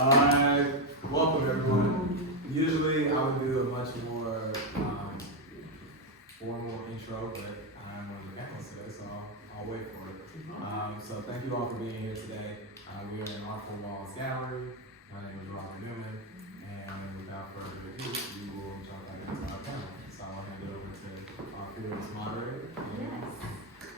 Welcome everyone. Usually I would do a much more formal intro, but I'm on the panel today, so I'll wait for it. So thank you all for being here today. We are in Artful Gallery. My name is Robert Newman, and without further ado, we will jump right into our panel. So I'll hand it over to our fearless moderator. Yes.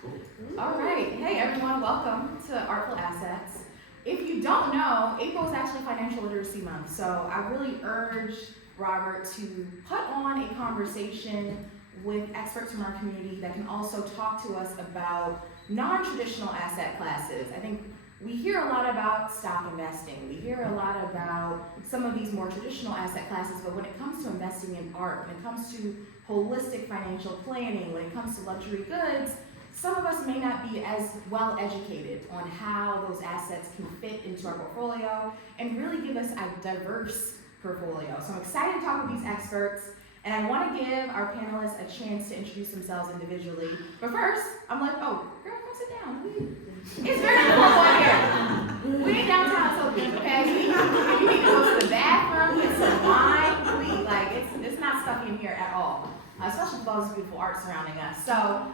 Cool. All right. Hey everyone, welcome to Artful Assets. If you don't know, April is actually Financial Literacy Month, so I really urge Robert to put on a conversation with experts from our community that can also talk to us about non-traditional asset classes. I think we hear a lot about stock investing, we hear a lot about some of these more traditional asset classes, but when it comes to investing in art, when it comes to holistic financial planning, when it comes to luxury goods, some of us may not be as well educated on how those assets can fit into our portfolio and really give us a diverse portfolio. So I'm excited to talk with these experts, and I want to give our panelists a chance to introduce themselves individually. But first, I'm like, oh, girl, come sit down. It's very cold out here. We ain't downtown Tokyo, okay? You need to go to the bathroom, get some wine. It's not stuffy in here at all. Especially with all this beautiful art surrounding us. So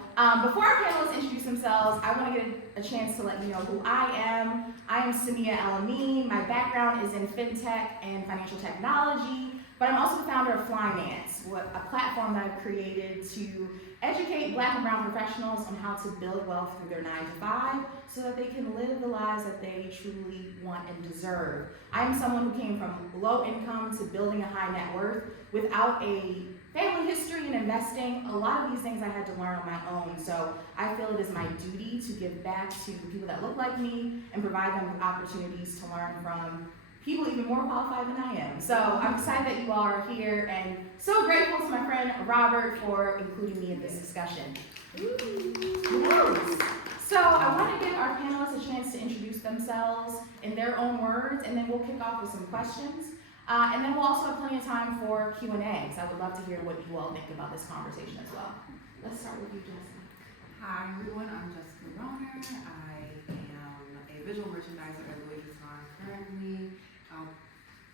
before our panelists introduce themselves, I want to get a chance to let you know who I am. I am Samia Elamine. My background is in fintech and financial technology, but I'm also the founder of Finance, a platform that I've created to educate Black and brown professionals on how to build wealth through their 9 to 5 so that they can live the lives that they truly want and deserve. I am someone who came from low income to building a high net worth without a family history in investing. A lot of these things I had to learn on my own, so I feel it is my duty to give back to people that look like me and provide them with opportunities to learn from people even more qualified than I am. So I'm excited that you all are here, and so grateful to my friend Robert for including me in this discussion. So I want to give our panelists a chance to introduce themselves in their own words, and then we'll kick off with some questions. And then we'll also have plenty of time for Q&A, because I would love to hear what you all think about this conversation as well. Let's start with you, Jessica. Hi everyone, I'm Jessica Roner. I am a visual merchandiser at Louis Vuitton currently. I'll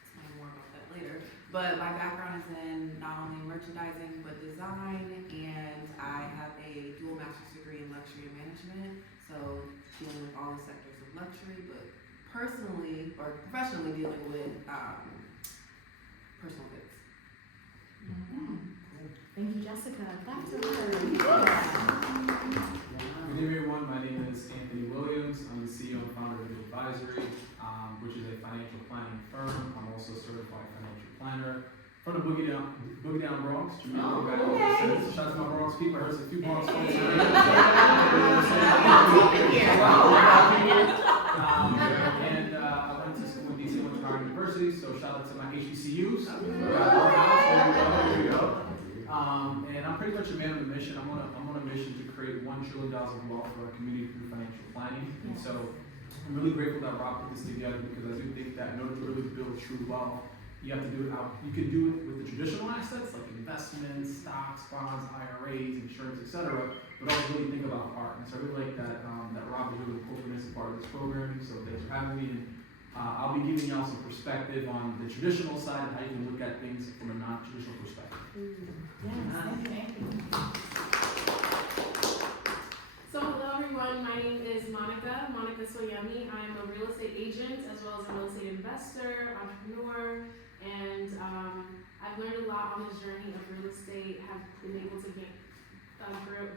explain more about that later. But my background is in not only merchandising but design, and I have a dual master's degree in luxury management, so dealing with all the sectors of luxury, but personally or professionally dealing with personal goods. Thank you, Jessica. Back to her. Good evening, everyone. My name is Anthony Williams. I'm the CEO and founder of Advisory, which is a financial planning firm. I'm also a certified financial planner from the Boogie Down Bronx. Shout out to my Bronx people. I heard a few Bronx folks here. And I went to school in DC, went to Harvard University, so shout out to my HBCUs. There we go. And I'm pretty much a man on a mission. I'm on a mission to create $1 trillion of wealth for our community through financial planning. And so I'm really grateful that Rob put this together, because I do think that in order to really build true wealth, you have to do it out. You can do it with the traditional assets like investments, stocks, bonds, IRAs, insurance, etc. But also really think about art. And so I really like that that Rob is really incorporating as a part of this programming. So thanks for having me. And I'll be giving y'all some perspective on the traditional side and how you can look at things from a non-traditional perspective. So hello everyone, my name is Monica Soyemi. I'm a real estate agent as well as a real estate investor, entrepreneur, and I've learned a lot on this journey of real estate, have been able to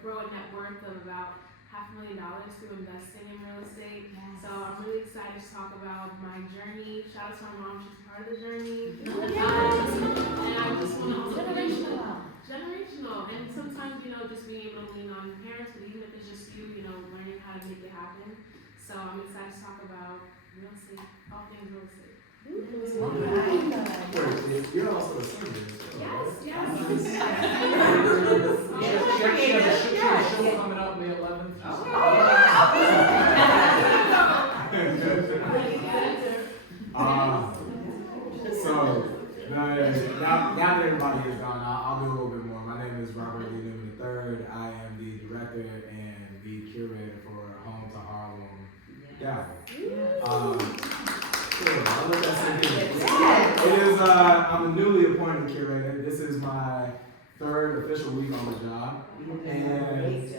grow a net worth of about $500,000 through investing in real estate. Yes. So I'm really excited to talk about my journey. Shout out to my mom, she's part of the journey. Yes. And I just want to also Generational. and sometimes, just being able to lean on your parents, but even if it's just you, learning how to make it happen. So I'm excited to talk about real estate, all things real estate. You're also a singer. Yes. She has a show coming up May 11th. So now that everybody is gone, I'll do a little bit more. My name is Robert Lee Newman III. I am the director and the curator for Home to Harlem Gallery. I'll let that sink in. It is, I'm a newly appointed curator. This is my third official week on the job. And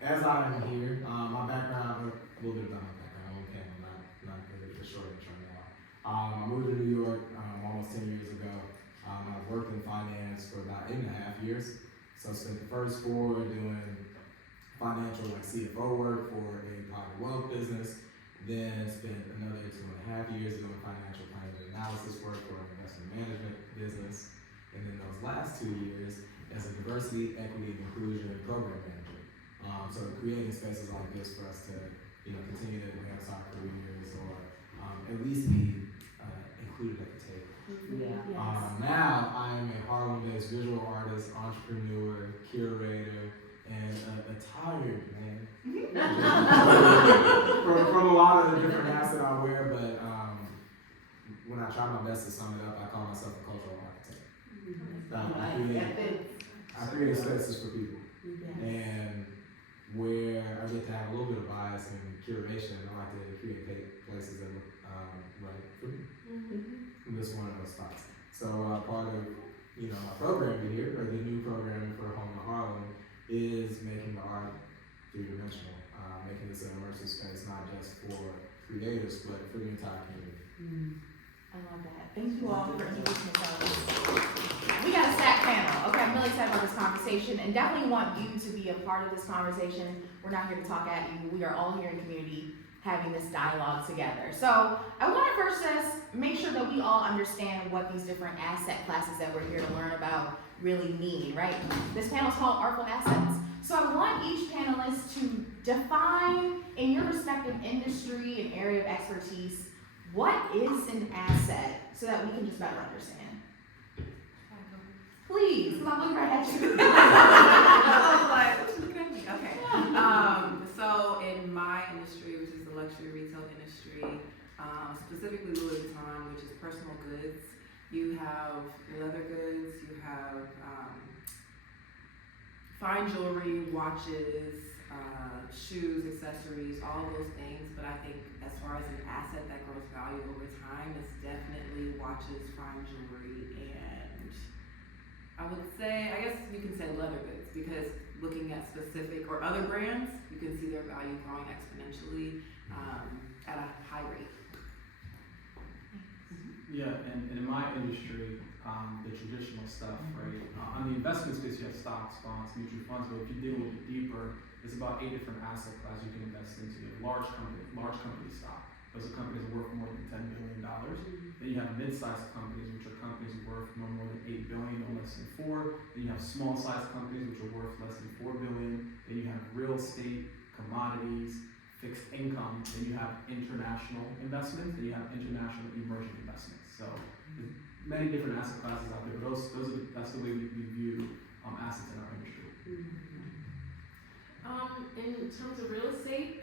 as I am here, my background, a little bit about my background. Okay, I'm not really the short intro now. I moved to New York almost 10 years ago. I've worked in finance for about 8.5 years. So I spent the first 4 doing financial like CFO work for a private wealth business. Then spent another 2.5 years doing financial planning and analysis work for an investment management business. And then those last 2 years as a diversity, equity, and inclusion program manager. So creating spaces like this for us to, continue to advance our careers or at least be included at the table. Now I am a Harlem-based visual artist, entrepreneur, curator, and a tired man. from a lot of the different hats that I wear, but when I try my best to sum it up, I call myself a cultural architect. I create spaces for people. And where I get to have a little bit of bias and curation, I like to create places that look right for me. And this is one of those spots. So part of my programming here, or the new programming for Home to Harlem, is making the art three-dimensional, making this an immersive space not just for creators, but for the entire community. I love that. Thank you all for introducing yourselves. We got a stacked panel. Okay, I'm really excited about this conversation and definitely want you to be a part of this conversation. We're not here to talk at you. We are all here in community having this dialogue together. So I want to first just make sure that we all understand what these different asset classes that we're here to learn about really mean, right? This panel is called Artful Assets. So I want each panelist to define in your respective industry and area of expertise, what is an asset so that we can just better understand? Please, because I'm looking right at you. I was like, what you looking at me? Okay. So in my industry, which is the luxury retail industry, specifically Louis Vuitton, which is personal goods, you have leather goods, you have fine jewelry, watches, shoes, accessories, all of those things. But I think as far as an asset that grows value over time, it's definitely watches, fine jewelry, and I would say, I guess you can say leather goods, because looking at specific or other brands, you can see their value growing exponentially at a high rate. Yeah, and in my industry, the traditional stuff, right? On the investment space, you have stocks, bonds, mutual funds, but if you dig a little bit deeper, there's about 8 different asset classes you can invest into. You have large company stock. Those are companies that are worth more than $10 billion. Then you have mid-sized companies, which are companies worth no more than $8 billion, no less than 4. Then you have small-sized companies, which are worth less than $4 billion. Then you have real estate, commodities, fixed income. Then you have international investments. Then you have international emerging investments. So there's many different asset classes out there, but that's the way we view assets in our industry. In terms of real estate,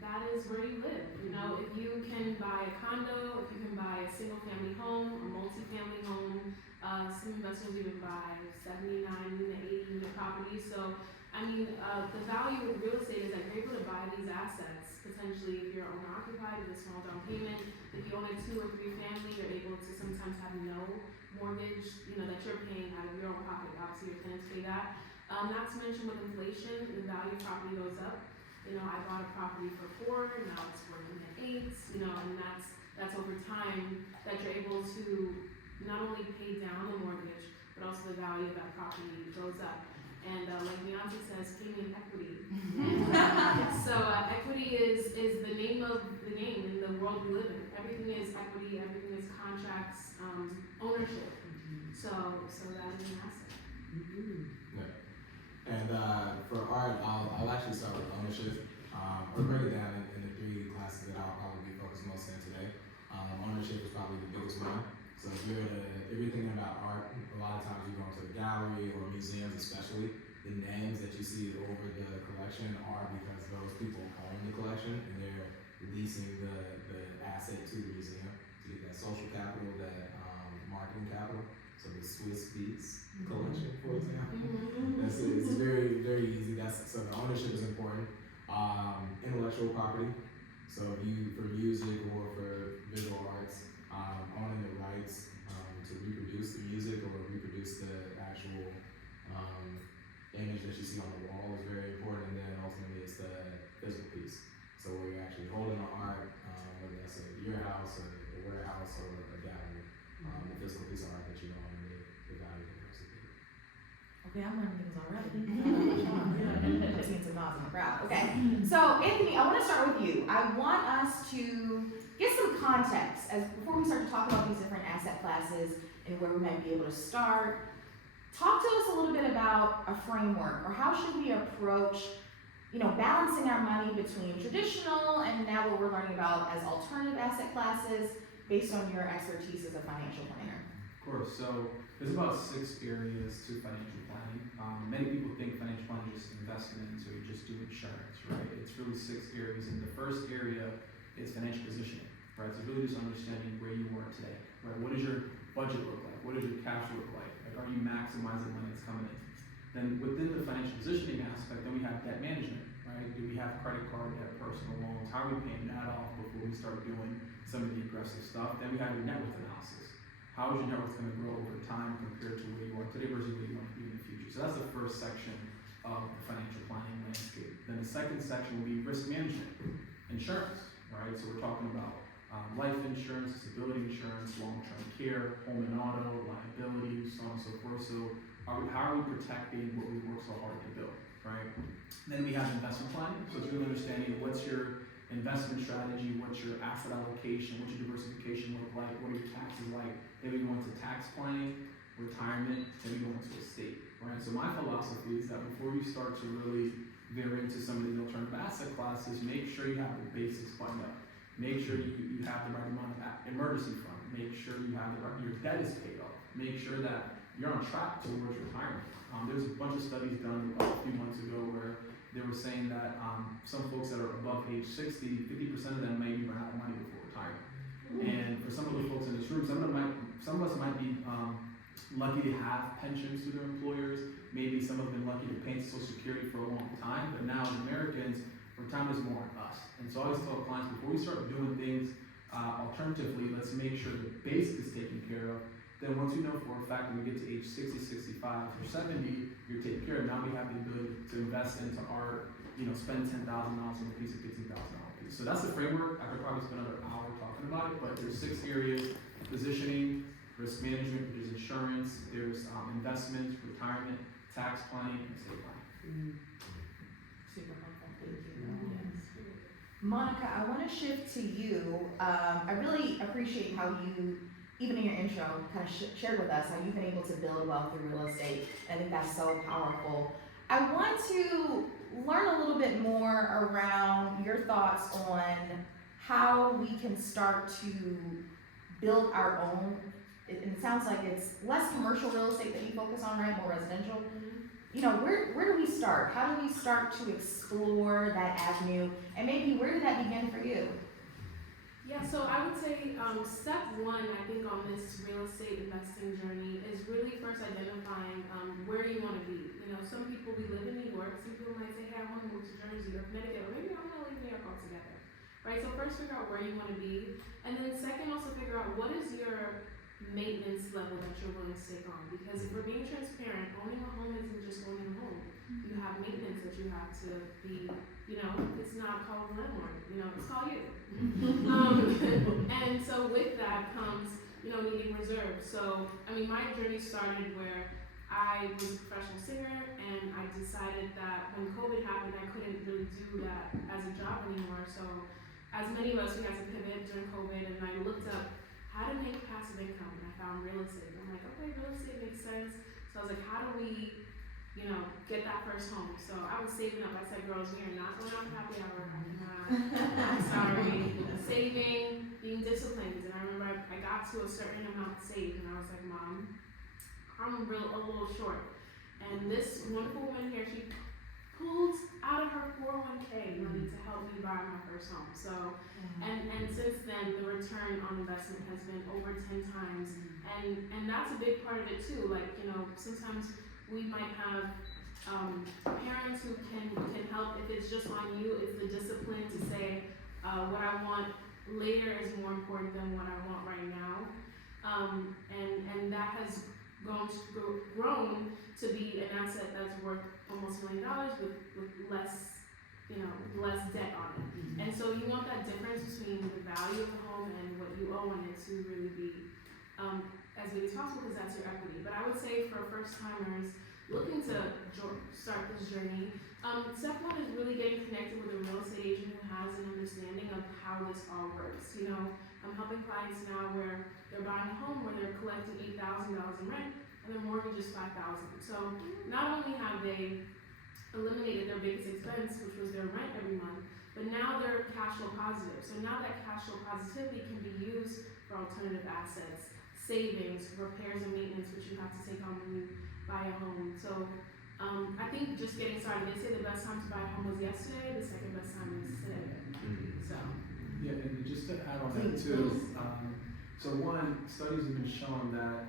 that is where you live. If you can buy a condo, if you can buy a single family home, a multi-family home, some investors even buy 79 unit, 80 unit properties. So, the value of real estate is that you're able to buy these assets, potentially if you're owner occupied with a small down payment. If you own a 2 or 3 family, you're able to sometimes have no mortgage, that you're paying out of your own pocket. Obviously, your tenants pay that. Not to mention with inflation, the value of property goes up. I bought a property for 4, now it's worth in the 8s, and that's over time that you're able to not only pay down the mortgage, but also the value of that property goes up. And like Beyonce says, pay me in equity. So equity is the name of the game in the world we live in. Everything is equity, everything is contracts, ownership. So that is an asset. And for art, I'll actually start with ownership. Or break it down in the 3 classes that I'll probably be focused most on today. Ownership is probably the biggest one. So if you're thinking about art, a lot of times you go into a gallery or museums, especially the names that you see over the collection are because those people own the collection and they're leasing the asset to the museum to get that social capital, that marketing capital. So the Swiss Beats collection, for example, it's very, very easy. So the ownership is important. Intellectual property. So for music or for visual Yeah, I'm learning things already. I'm seeing some nods in the crowd. Okay. So, Anthony, I want to start with you. I want us to get some context as before we start to talk about these different asset classes and where we might be able to start. Talk to us a little bit about a framework, or how should we approach, balancing our money between traditional and now what we're learning about as alternative asset classes based on your expertise as a financial planner. Of course. So there's about 6 areas to financial planning. Many people think financial planning is just investments or you just do insurance, right? It's really 6 areas. And the first area is financial positioning, right? So really just understanding where you are today, right? What does your budget look like? What does your cash look like? Like, are you maximizing when it's coming in? Then within the financial positioning aspect, then we have debt management, right? Do we have credit card debt, personal loans? How are we paying that off before we start doing some of the aggressive stuff? Then we have your net worth analysis. How is your net worth going to grow over time compared to where you are today versus where you want to be in the future? So that's the first section of the financial planning landscape. Then the second section will be risk management, insurance, right? So we're talking about life insurance, disability insurance, long-term care, home and auto, liability, so on and so forth. So how are we protecting what we work so hard to build, right? Then we have investment planning. So it's really understanding what's your investment strategy, what's your asset allocation, what's your diversification look like, what are your taxes like. Then we go into tax planning, retirement, then we go into estate, right? So my philosophy is that before you start to really veer into some of these alternative asset classes, make sure you have the basics buttoned up. Make sure you have the right amount of emergency fund. Make sure you have your debt is paid off. Make sure that you're on track towards retirement. There's a bunch of studies done a few months ago where they were saying that some folks that are above age 60, 50% of them may run out of money before retirement. And for some of the folks in this room, some of us might be lucky to have pensions through their employers. Maybe some have been lucky to pay into Social Security for a long time, but now as Americans, retirement is more on us. And so I always tell clients, before we start doing things alternatively, let's make sure the base is taken care of. Then once you know for a fact that we get to age 60, 65, or 70, you're taken care of. Now we have the ability to invest into art, spend $10,000 on a piece of $15,000 piece. So that's the framework. I could probably spend another hour talking about it, but there's 6 areas: positioning, risk management, which is insurance, there's investments, retirement, tax planning, and estate planning. Super helpful. Thank you. Monica, I want to shift to you. I really appreciate how you, even in your intro, kind of shared with us how you've been able to build wealth through real estate. I think that's so powerful. I want to learn a little bit more around your thoughts on how we can start to build our own. And it sounds like it's less commercial real estate that you focus on, right? More residential. Where do we start? How do we start to explore that avenue? And maybe where did that begin for you? Yeah, so I would say step 1, I think, on this real estate investing journey is really first identifying where you want to be. Some people, we live in New York. Some people might say, hey, I want to move to Jersey or Connecticut, or maybe I want to leave New York altogether, right? So first figure out where you want to be. And then second, also figure out what is your maintenance level that you're willing to take on. Because if we're being transparent, owning a home isn't just owning a home. You have maintenance that you have to be, it's not called a landlord, it's called you. And so with that comes, needing reserves. So, my journey started where I was a professional singer, and I decided that when COVID happened, I couldn't really do that as a job anymore. So, as many of us, we had to pivot during COVID, and I looked up how to make passive income, and I found real estate. I'm like, okay, real estate makes sense. So I was like, how do we, get that first home? So I was saving up. I said, girls, we are not going out for happy hour. I'm sorry. Saving, being disciplined. And I remember I got to a certain amount saved, and I was like, Mom, I'm a little short. And this wonderful woman here, she pulled out of her 401k money to help me buy my first home. So, and since then, the return on investment has been over 10 times. And that's a big part of it too. Like, sometimes we might have parents who can help. If it's just on you, it's the discipline to say, what I want later is more important than what I want right now. And that has grown to be an asset that's worth almost $1 million with less, less debt on it. And so you want that difference between the value of the home and what you owe on it to really be as big as possible, because that's your equity. But I would say for first timers, looking to start this journey, step one is really getting connected with a real estate agent who has an understanding of how this all works. You know, I'm helping clients now where they're buying a home where they're collecting $8,000 in rent and their mortgage is $5,000. So not only have they eliminated their biggest expense, which was their rent every month, but now they're cash flow positive. So now that cash flow positivity can be used for alternative assets, savings, repairs and maintenance, which you have to take on when you buy a home. So I think just getting started, they say the best time to buy a home was yesterday, the second best time is today. So. Yeah, and just to add on that too, so one, studies have been shown that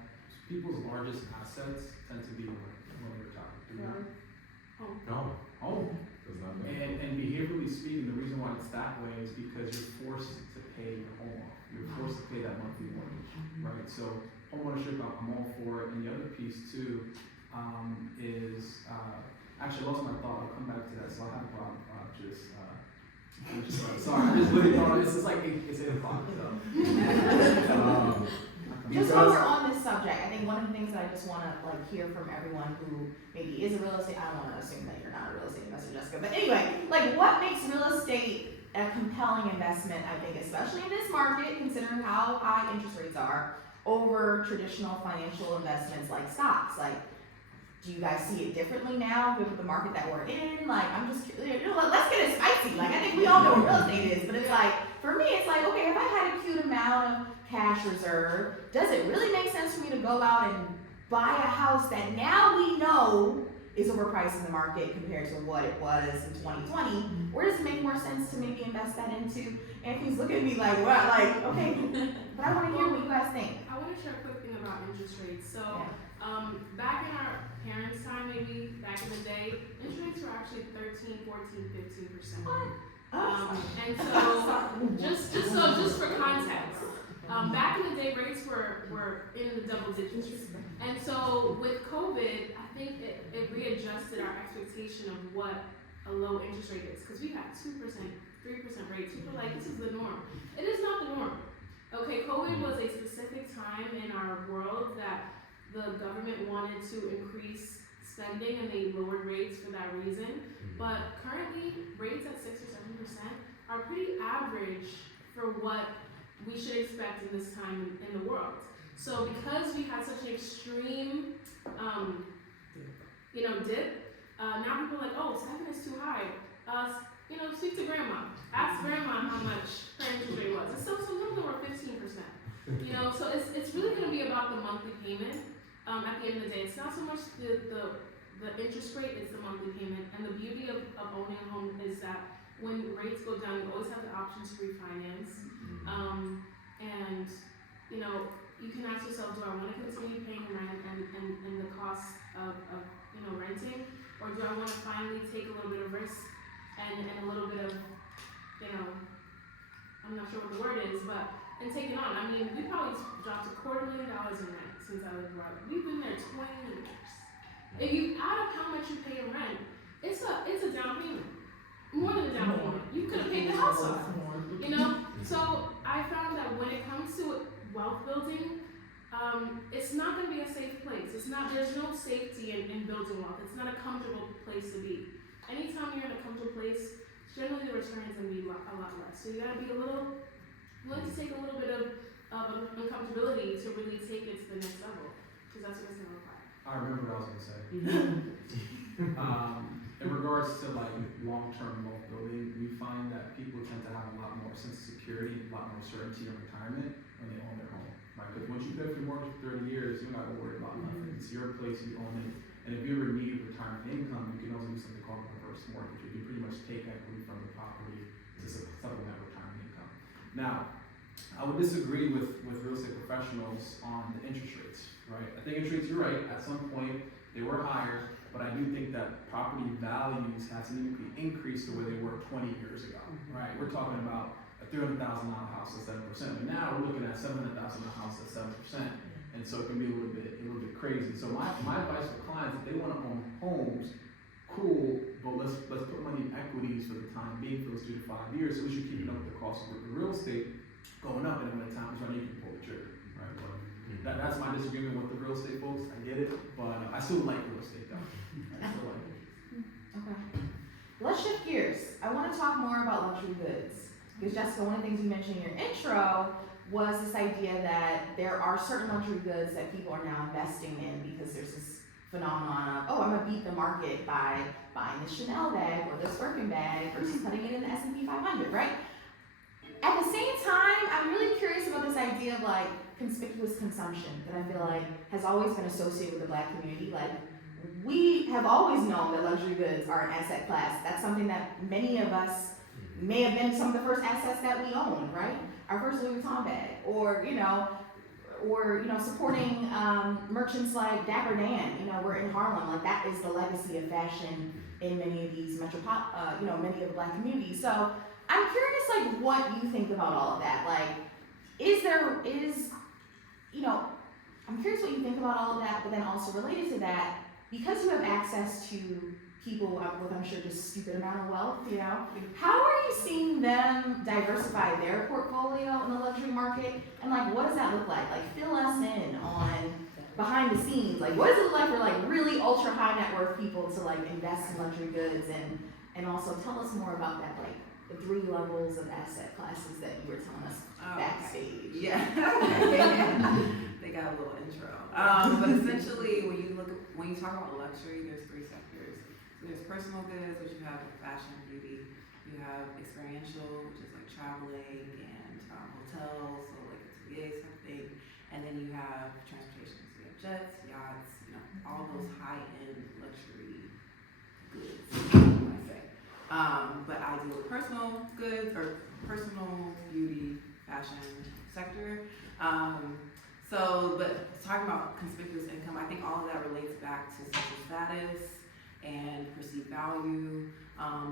people's largest assets tend to be when they retire. No. Home. There's nothing. And behaviorally speaking, the reason why it's that way is because you're forced to pay your home off. You're forced to pay that monthly mortgage, right? So homeownership, I'm all for it. And the other piece too, is, actually I lost my thought, I'll come back to that, so I'll have Bob sorry, I just really thought, it's 8 o'clock, so. Just while we're on this subject, I think one of the things that I just want to hear from everyone who maybe is a real estate, I don't want to assume that you're not a real estate investor, Jessica, but anyway, what makes real estate a compelling investment, I think, especially in this market, considering how high interest rates are, over traditional financial investments like stocks? Do you guys see it differently now with the market that we're in? I'm just, let's get it spicy. I think we all know what real estate is, but it's for me, it's okay, if I had a cute amount of cash reserve, does it really make sense for me to go out and buy a house that now we know is overpriced in the market compared to what it was in 2020? Or does it make more sense to maybe invest that into? Anthony's looking at me what? Okay, but I want to hear what you guys think. I want to share a quick thing about interest rates. So, Yeah. Back in our parents' time, maybe back in the day, interest rates were actually 13, 14, 15%. And so, just for context, back in the day, rates were in the double digits. And so with COVID, I think it readjusted our expectation of what a low interest rate is. Because we had 2%, 3% rates. People were this is the norm. It is not the norm. Okay, COVID was a specific time in our world that the government wanted to increase spending and they lowered rates for that reason. But currently, rates at 6 or 7% are pretty average for what we should expect in this time in the world. So because we had such an extreme, dip, now people are oh, 7 is too high. Speak to grandma. Ask grandma how much her interest rate was. So some of them were 15%. So it's really going to be about the monthly payment. At the end of the day, it's not so much the interest rate, it's the monthly payment. And the beauty of owning a home is that when rates go down, you always have the option to refinance. And you can ask yourself, do I want to continue paying rent and the cost of renting, or do I want to finally take a little bit of risk and a little bit of, I'm not sure what the word is, but and take it on. I mean, we probably dropped $250,000 in rent since I lived abroad. We've been there 20 years. If you add up how much you pay in rent, it's a down payment. More than a down payment. You could have paid the house off. So I found that when it comes to wealth building, it's not going to be a safe place. There's no safety in building wealth. It's not a comfortable place to be. Anytime you're in a comfortable place, generally the return is going to be a lot less. So you got to be willing to take a little bit of uncomfortability to really take it to the next level, because that's what it's going to require. I remember what I was going to say. In regards to long-term wealth building, we find that people tend to have a lot more sense of security, a lot more certainty in retirement when they own their home. Right? Because once you pay for your mortgage for 30 years, you're not worried about nothing. It's your place, you own it. And if you have immediate retirement income, you can also do something called a reverse mortgage. You can pretty much take equity from the property to supplement retirement income. Now, I would disagree with real estate professionals on the interest rates, right? I think interest rates, you're right, at some point they were higher, but I do think that property values have significantly increased the way they were 20 years ago, right? We're talking about a $300,000 house at 7%, but now we're looking at a $700,000 house at 7%, and so it can be a little bit crazy. So my advice for clients, if they want to own homes, cool, but let's put money in equities for the time being for those 3 to 5 years, so we should keep up with the cost of the real estate. going up, and then when the time is right, you can pull the trigger, right? But that's my disagreement with the real estate folks. I get it, but I still like real estate though. I still like it. Okay. Let's shift gears. I want to talk more about luxury goods. Because Jessica, one of the things you mentioned in your intro was this idea that there are certain luxury goods that people are now investing in because there's this phenomenon of, oh, I'm gonna beat the market by buying this Chanel bag or this Birkin bag versus putting it in the S&P 500, right? At the same time, I'm really curious about this idea of like conspicuous consumption that I feel like has always been associated with the Black community. Like, we have always known that luxury goods are an asset class. That's something that many of us may have been some of the first assets that we owned, right? Our first Louis Vuitton bag, or supporting merchants like Dapper Dan. We're in Harlem. Like, that is the legacy of fashion in many of these many of the Black communities. So I'm curious, like, what you think about all of that. Like, I'm curious what you think about all of that, but then also related to that, because you have access to people with, I'm sure, just stupid amount of wealth, how are you seeing them diversify their portfolio in the luxury market? And like, what does that look like? Like, fill us in on behind the scenes. Like, what does it look like for like really ultra high net worth people to like invest in luxury goods, and also tell us more about that, like the 3 levels of asset classes that you were telling us backstage. Yeah. They got a little intro. But essentially, when you talk about luxury, there's 3 sectors. So there's personal goods, which you have like fashion, beauty. You have experiential, which is like traveling and hotels, so like a TVA something. And then you have transportation. So you have jets, yachts, all those high-end luxury goods, I say. But I deal with personal goods or personal beauty, fashion sector. But talking about conspicuous income, I think all of that relates back to social status and perceived value.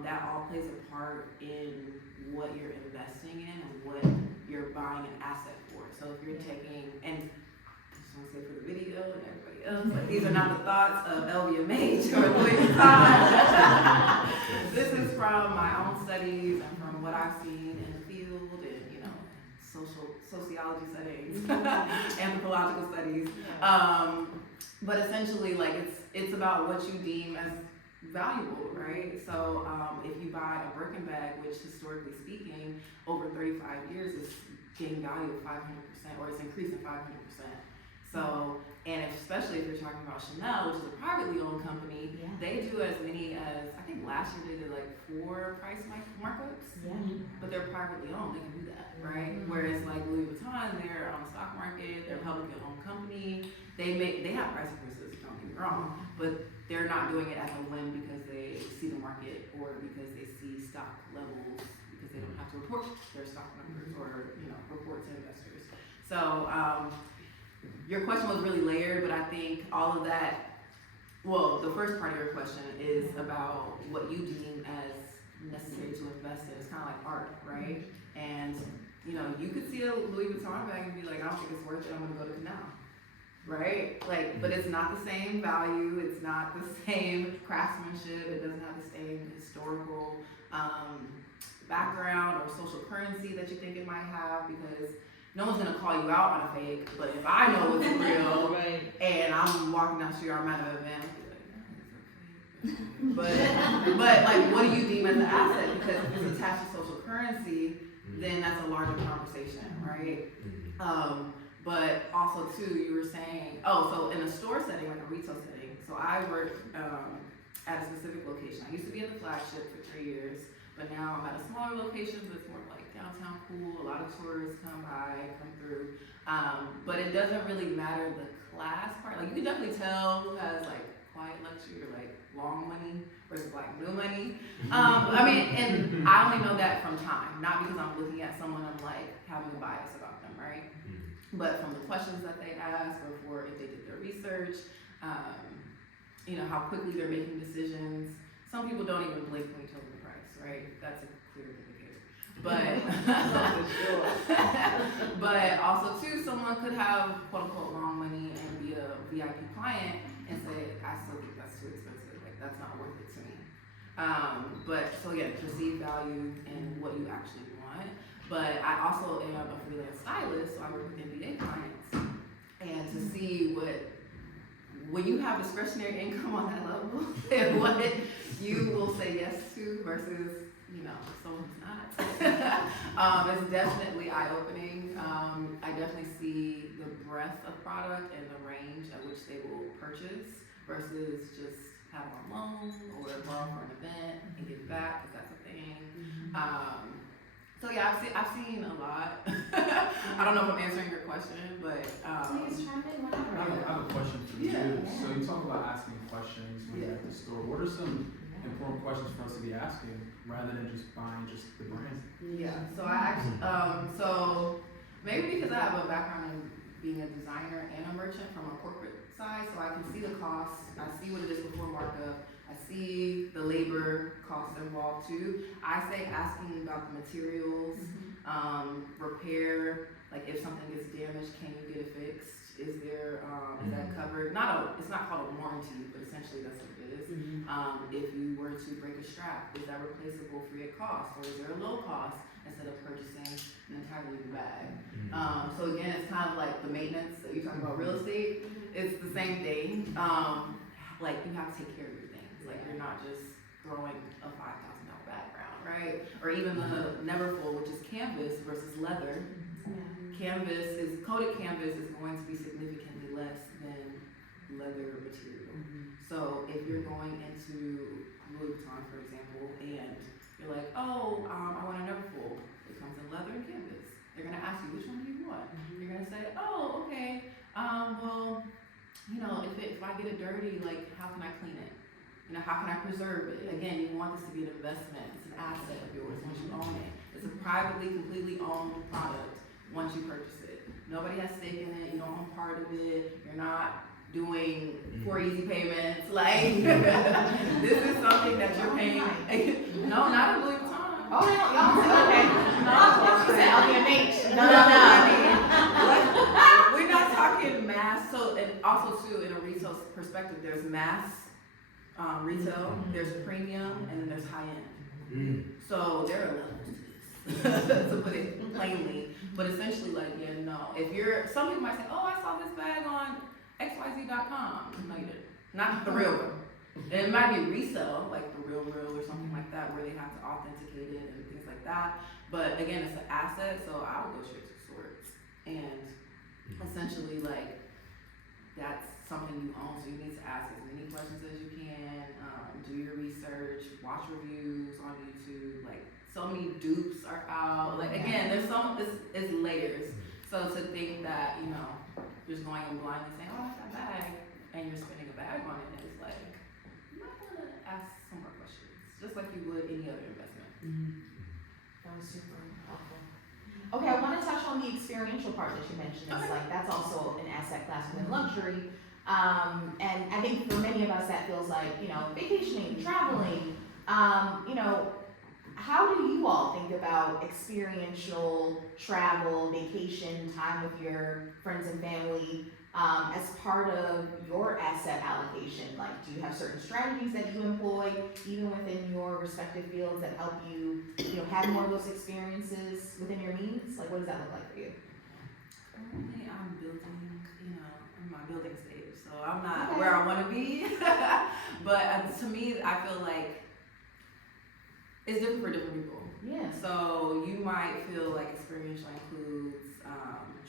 That all plays a part in what you're investing in and what you're buying an asset for. So if you're taking, and I just want to say for the video and everybody else, like, these are not the thoughts of LVMH or Louis Vuitton. This is from my own studies and from what I've seen in the field and sociology settings, anthropological studies. But essentially, like, it's about what you deem as valuable, right? So if you buy a Birkin bag, which historically speaking, over 35 years is gained value of 500%, or it's increasing 500%. So, and especially if you're talking about Chanel, which is a privately owned company, they do as many as, I think last year they did like 4 price markups, but they're privately owned, they can do that, right? Whereas like Louis Vuitton, they're on the stock market, they're a publicly owned company, they have price increases, don't get me wrong, but they're not doing it as a whim because they see the market or because they see stock levels, because they don't have to report their stock numbers or report to investors. So your question was really layered, but I think all of that, well, the first part of your question is about what you deem as necessary to invest in. It's kind of like art, right? And you could see a Louis Vuitton bag and be like, I don't think it's worth it, I'm gonna go to Canal. Right? Like, but it's not the same value, it's not the same craftsmanship, it doesn't have the same historical background or social currency that you think it might have, because no one's gonna call you out on a fake, but if I know it's real and I'm walking down the street or I'm at an event, I'll be like, but like, what do you deem as an asset? Because if it's attached to social currency, then that's a larger conversation, right? But also too, you were saying, so in a store setting, like a retail setting, so I work at a specific location. I used to be at the flagship for 3 years, but now I'm at a smaller location, but it's more like downtown cool, a lot of tourists come through. But it doesn't really matter the class part. Like, you can definitely tell who has like quiet luxury or like long money versus like new money. I mean, and I only know that from time, not because I'm looking at someone I'm like having a bias about them, right? But from the questions that they ask, or for if they did their research, how quickly they're making decisions. Some people don't even blink when you tell them the price, right? That's a clear indicator. But also too, someone could have quote unquote long money and be a VIP client and say, I still think that's too expensive. Like, that's not worth it to me. But so again, perceived value and what you actually want. But I also am a freelance stylist, so I work with MBA clients. And to see when you have discretionary income on that level, and what you will say yes to versus, someone who's not, it's definitely eye-opening. I definitely see the breadth of product and the range at which they will purchase versus just have it on loan or borrow for an event and give it back, because that's a thing. So yeah, I've seen a lot. I don't know if I'm answering your question, but Please chime in I whenever. have a question for you. Yeah. So you talk about asking questions when you're at the store. What are some important questions for us to be asking rather than just buying just the brand? Yeah, so I actually, so maybe because I have a background in being a designer and a merchant from a corporate side, so I can see the costs, I see what it is before markup, I see the labor costs involved too. I say asking about the materials, repair, like if something gets damaged, can you get it fixed? Is there, is that covered? It's not called a warranty, but essentially that's what it is. If you were to break a strap, is that replaceable free of cost, or is there a low cost instead of purchasing an entirely new bag? So again, it's kind of like the maintenance that you talk about real estate. It's the same thing. Like you have to take care of your things. Like you're not just throwing a $5,000 background, right? Or even the Neverfull, which is canvas versus leather. Coated canvas is going to be significantly less than leather material. So if you're going into Louis Vuitton, for example, and you're like, oh, I want a Neverfull. It comes in leather and canvas. They're gonna ask you, which one do you want? You're gonna say, oh, okay. Well, if I get it dirty, like how can I clean it? How can I preserve it? Again, you want this to be an investment. It's an asset of yours once you own it. It's a privately, completely owned product once you purchase it. Nobody has stake in it. You don't own part of it. You're not doing 4 easy payments. Like, this is something that you're paying. No, not a Louis Vuitton. Oh, y'all okay. She said LVMH. No. We're not talking mass. So, and also too, in a retail perspective, there's mass retail, there's premium, and then there's high end. So there are levels to this, to put it plainly. But essentially, if some people might say, oh, I saw this bag on XYZ.com. No, you didn't. Not the real one. And it might be resale, like the real or something like that, where they have to authenticate it and things like that. But again, it's an asset, so I would go straight to sorts. And essentially, that's something you own, so you need to ask as many questions as you can, do your research, watch reviews on YouTube, so many dupes are out. Again, it's layers. So to think that, just going in blindly saying, oh, I like that bag, and you're spending a bag on it, it's like, you might want to ask some more questions, just like you would any other investment. That was super helpful. Okay, I want to touch on the experiential part that you mentioned. It's that's also an asset class within luxury. And I think for many of us that feels like, vacationing, traveling, how do you all think about experiential travel, vacation, time with your friends and family, as part of your asset allocation? Do you have certain strategies that you employ, even within your respective fields, that help you, have more of those experiences within your means? What does that look like for you? Currently, I'm building, in my building stage, so I'm not where I want to be. But to me, I feel like it's different for different people. Yeah. So you might feel like experiential includes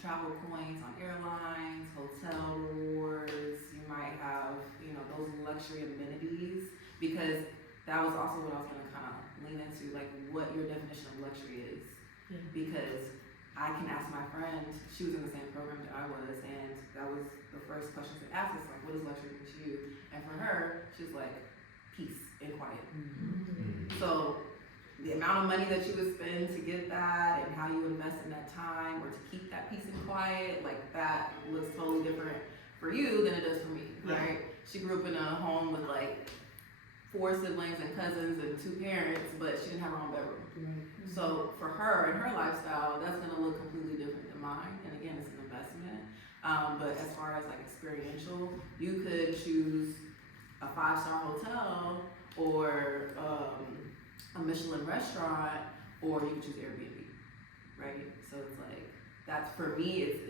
travel points on airlines, hotel rewards. You might have, those luxury amenities, because that was also what I was going to kind of lean into, what your definition of luxury is. Yeah. Because I can ask my friend, she was in the same program that I was, and that was the first question to ask us, what is luxury to you? And for her, she's like, peace and quiet. So the amount of money that you would spend to get that, and how you invest in that time or to keep that peace and quiet, that looks totally different for you than it does for me, right? She grew up in a home with 4 siblings and cousins and 2 parents, but she didn't have her own bedroom. So for her and her lifestyle, that's gonna look completely different than mine. And again, it's an investment. But as far as experiential, you could choose a 5-star hotel or a Michelin restaurant, or you can choose Airbnb. right? So it's like, that's for me, it's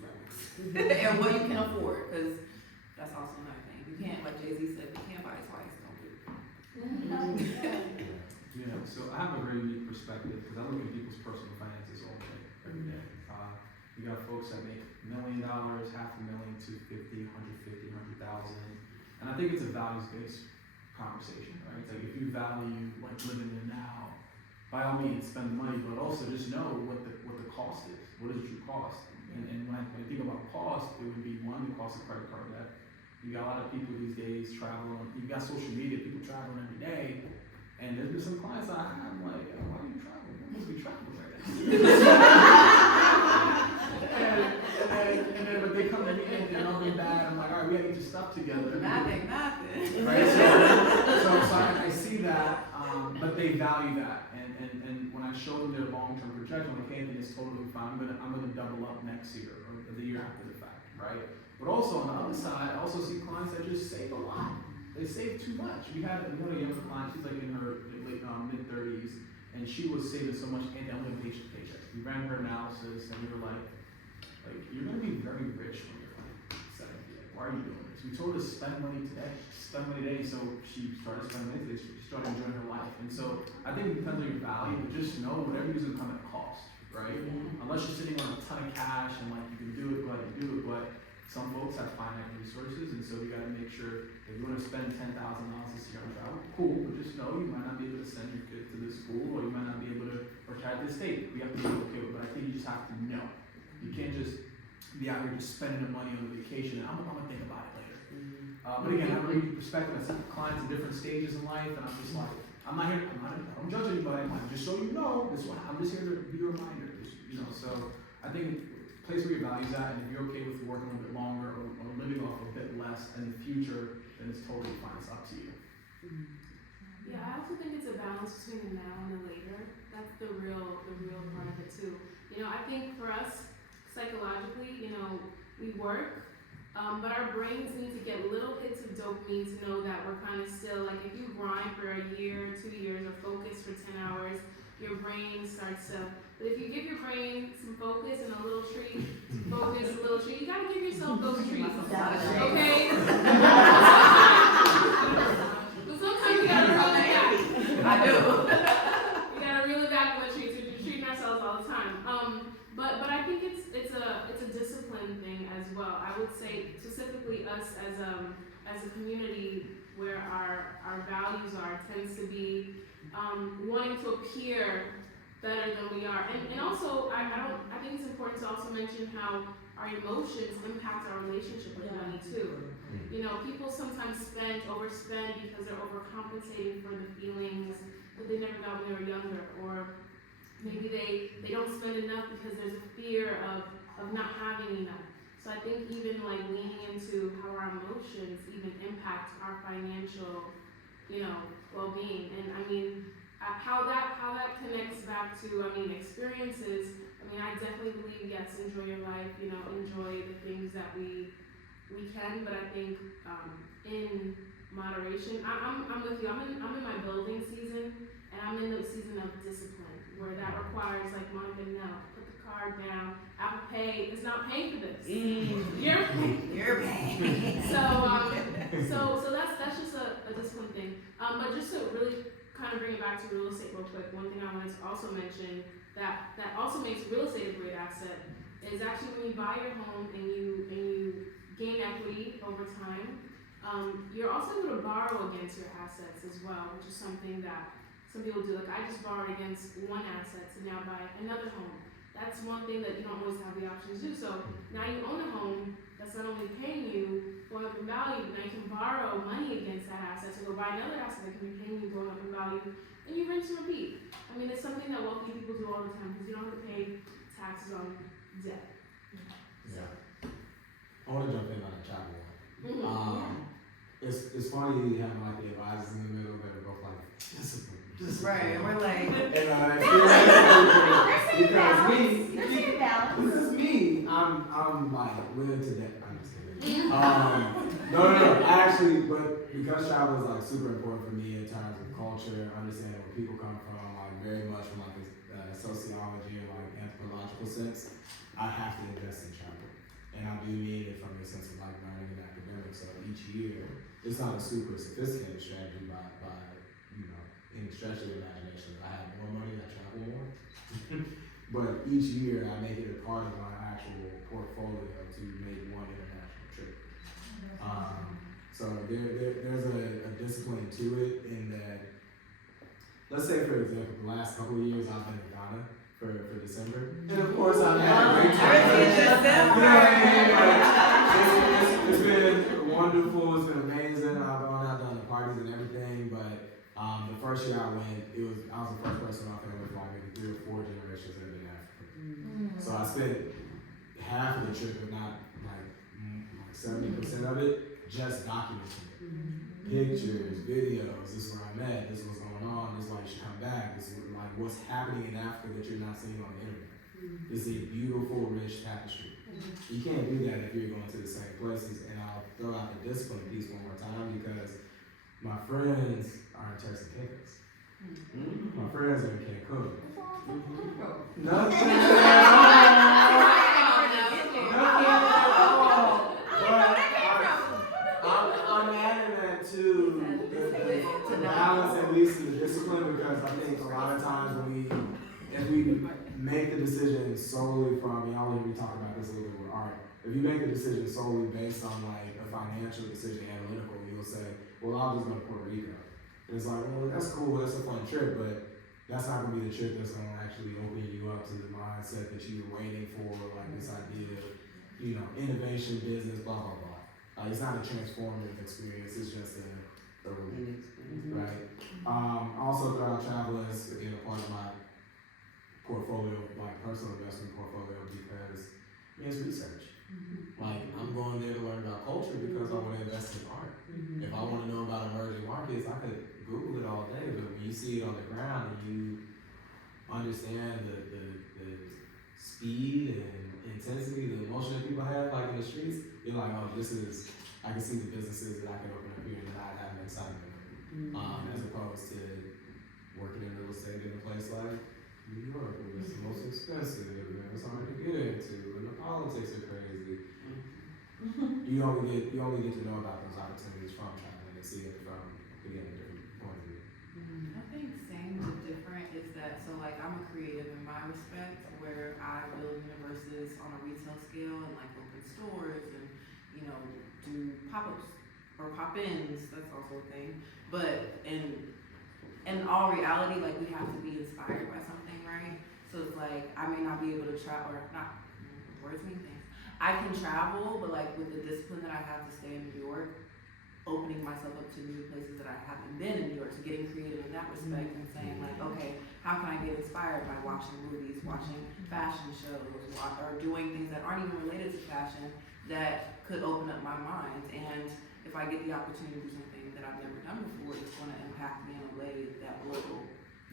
levels. And what you can afford, because that's also another thing. You can't, like Jay-Z said, you can't buy twice, don't do it. Yeah, so I have a very unique perspective because I look at people's personal finances all day, every day. You got folks that make $1 million, $500,000, $250,000, $150,000, $100,000, and I think it's a values-based conversation, right? It's like if you value like living in now, by all means spend the money, but also just know what the cost is. What does it cost? And when I think about cost, it would be one, the cost of credit card debt. You got a lot of people these days traveling. You got social media, people traveling every day. And there's been some clients that I'm like, why are you traveling? You must be traveling right now. But they come to me and they're all been bad. I'm like, all right, we gotta get your stuff together. Nothing. Right? So I see that, but they value that. And when I show them their long-term projection, like, hey, it's totally fine. I'm gonna double up next year or the year after the fact, right? But also on the other side, I also see clients that just save a lot. They save too much. We had one younger client, she's like in her mid-30s, and she was saving so much and only paycheck. We ran her analysis, and we were like, you're gonna be very rich when you're like 70. Like, why are you doing this? We told her to spend money today. So she started spending money today. She started enjoying her life. And so I think it depends on your value, but just know whatever is gonna come at a cost, right? Unless you're sitting on a ton of cash and like you can do it, but some folks have finite resources, and so you gotta make sure if you wanna spend $10,000 this year on travel, cool, but just know you might not be able to send your kid to this school, or you might not be able to retire at this state. We have to be okay with it, but I think you just have to know. You can't just be out here just spending the money on the vacation, and I'm gonna think about it later. But again, I have a really good perspective. I see clients in different stages in life, and I'm just like, I don't judge anybody. I'm like, just so you know, I'm just here to be a reminder, so I think place where your value's at, and if you're okay with working a little bit longer or living off a bit less in the future, then it's totally fine. It's up to you. Yeah, I also think it's a balance between the now and the later. That's the real part of it too. I think for us, psychologically, we work, but our brains need to get little hits of dopamine to know that we're kind of still, like if you grind for a year, 2 years, or focus for 10 hours, your brain starts to, but if you give your brain some focus and a little treat, you gotta give yourself those treats, okay? But sometimes you gotta reel it back. I do. You gotta reel it back with the treats, we're treating ourselves all the time. But I think it's a discipline thing as well. I would say specifically us as a community where our values are tends to be wanting to appear better than we are. And also I think it's important to also mention how our emotions impact our relationship with money too. People sometimes overspend because they're overcompensating for the feelings that they never got when they were younger, or maybe they don't spend enough because there's a fear of not having enough. So I think even like leaning into how our emotions even impact our financial, well-being. And I mean, how that connects back to, experiences. I definitely believe, yes, enjoy your life, enjoy the things that we can, but I think in moderation. I'm with you. I'm in my building season, and I'm in the season of discipline, where that requires, like Monica, no, put the card down. Apple Pay is not paying for this. You're paying. So that's just a discipline thing. But just to really kind of bring it back to real estate real quick, one thing I wanted to also mention that also makes real estate a great asset is actually when you buy your home and you gain equity over time, you're also able to borrow against your assets as well, which is something that some people do. Like I just borrowed against one asset to now buy another home. That's one thing that you don't always have the option to do. So now you own a home that's not only paying you, going up in value, but now you can borrow money against that asset to go buy another asset that can be paying you, going up in value, and you rinse and repeat. It's something that wealthy people do all the time because you don't have to pay taxes on debt. Yeah. I want to jump in on the travel one. Mm-hmm. It's funny having like the advisors in the middle that are both like discipline. Right, and we're like, because this is me. I'm like willing to death. I'm just kidding. No. But because travel is like super important for me in terms of culture, understanding where people come from, like very much from like a sociology or like anthropological sense, I have to invest in travel. And I do mean it from the sense of like learning and academics. So each year, it's not a super sophisticated strategy by any stretch of the imagination. If I have more money, I travel more. But each year, I make it a part of my actual portfolio to make one international trip. So there's a discipline to it in that, let's say for example, the last couple of years I've been in Ghana for December. And of course I've had a great time. It's been wonderful, it's been amazing. I've gone out, done the parties and everything, but the first year I went, I was the first person in my family from like maybe 3 or 4 generations that have been African. So I spent half of the trip, if not like 70% of it, just documenting it. Pictures, videos, this is where I'm at, this is what's going on, this is why you should come back, this is like what's happening in Africa that you're not seeing on the internet. It's a beautiful, rich tapestry. You can't do that if you're going to the same places. And I'll throw out the discipline piece one more time because my friends are in Turks and Caicos. My friends are in Cancun. Nothing at all. I'm adding that to the balance, at least in the discipline, because I think a lot of times if we make the decision solely from, y'all hear me talk about this a little bit with art, if you make a decision solely based on like a financial decision, analytical, you'll say, well, I'll just go to Puerto Rico. And it's like, well, that's cool, that's a fun trip, but that's not gonna be the trip that's gonna actually open you up to the mindset that you were waiting for, like this idea of, innovation, business, blah, blah, blah. It's not a transformative experience, it's just a relief, right? Also throughout travel is, again, a part of my portfolio, like personal investment portfolio, because it's research. Like, I'm going there to learn about culture because I want to invest in art. If I want to know about emerging markets, I could Google it all day, but when you see it on the ground and you understand the speed and intensity, the emotion that people have, like in the streets, you're like, oh, I can see the businesses that I can open up here and that I have an excitement with. As opposed to working in real estate in a place like New York, where it's the most expensive, and it's hard to get into, and the politics are crazy. You only get to know about those opportunities from traveling and see it from, again, a different point of view. I think same but different is that, so like I'm a creative in my respect, where I build universes on a retail scale and like open stores and, do pop-ups or pop-ins, that's also a thing. But in all reality, like we have to be inspired by something, right? So it's like, I may not be able to travel, or not, words mean things. I can travel, but like with the discipline that I have to stay in New York, opening myself up to new places that I haven't been in New York, so getting creative in that respect and saying like, okay, how can I get inspired by watching movies, watching fashion shows, or doing things that aren't even related to fashion that could open up my mind. And if I get the opportunity to do something that I've never done before, it's going to impact me in a way that will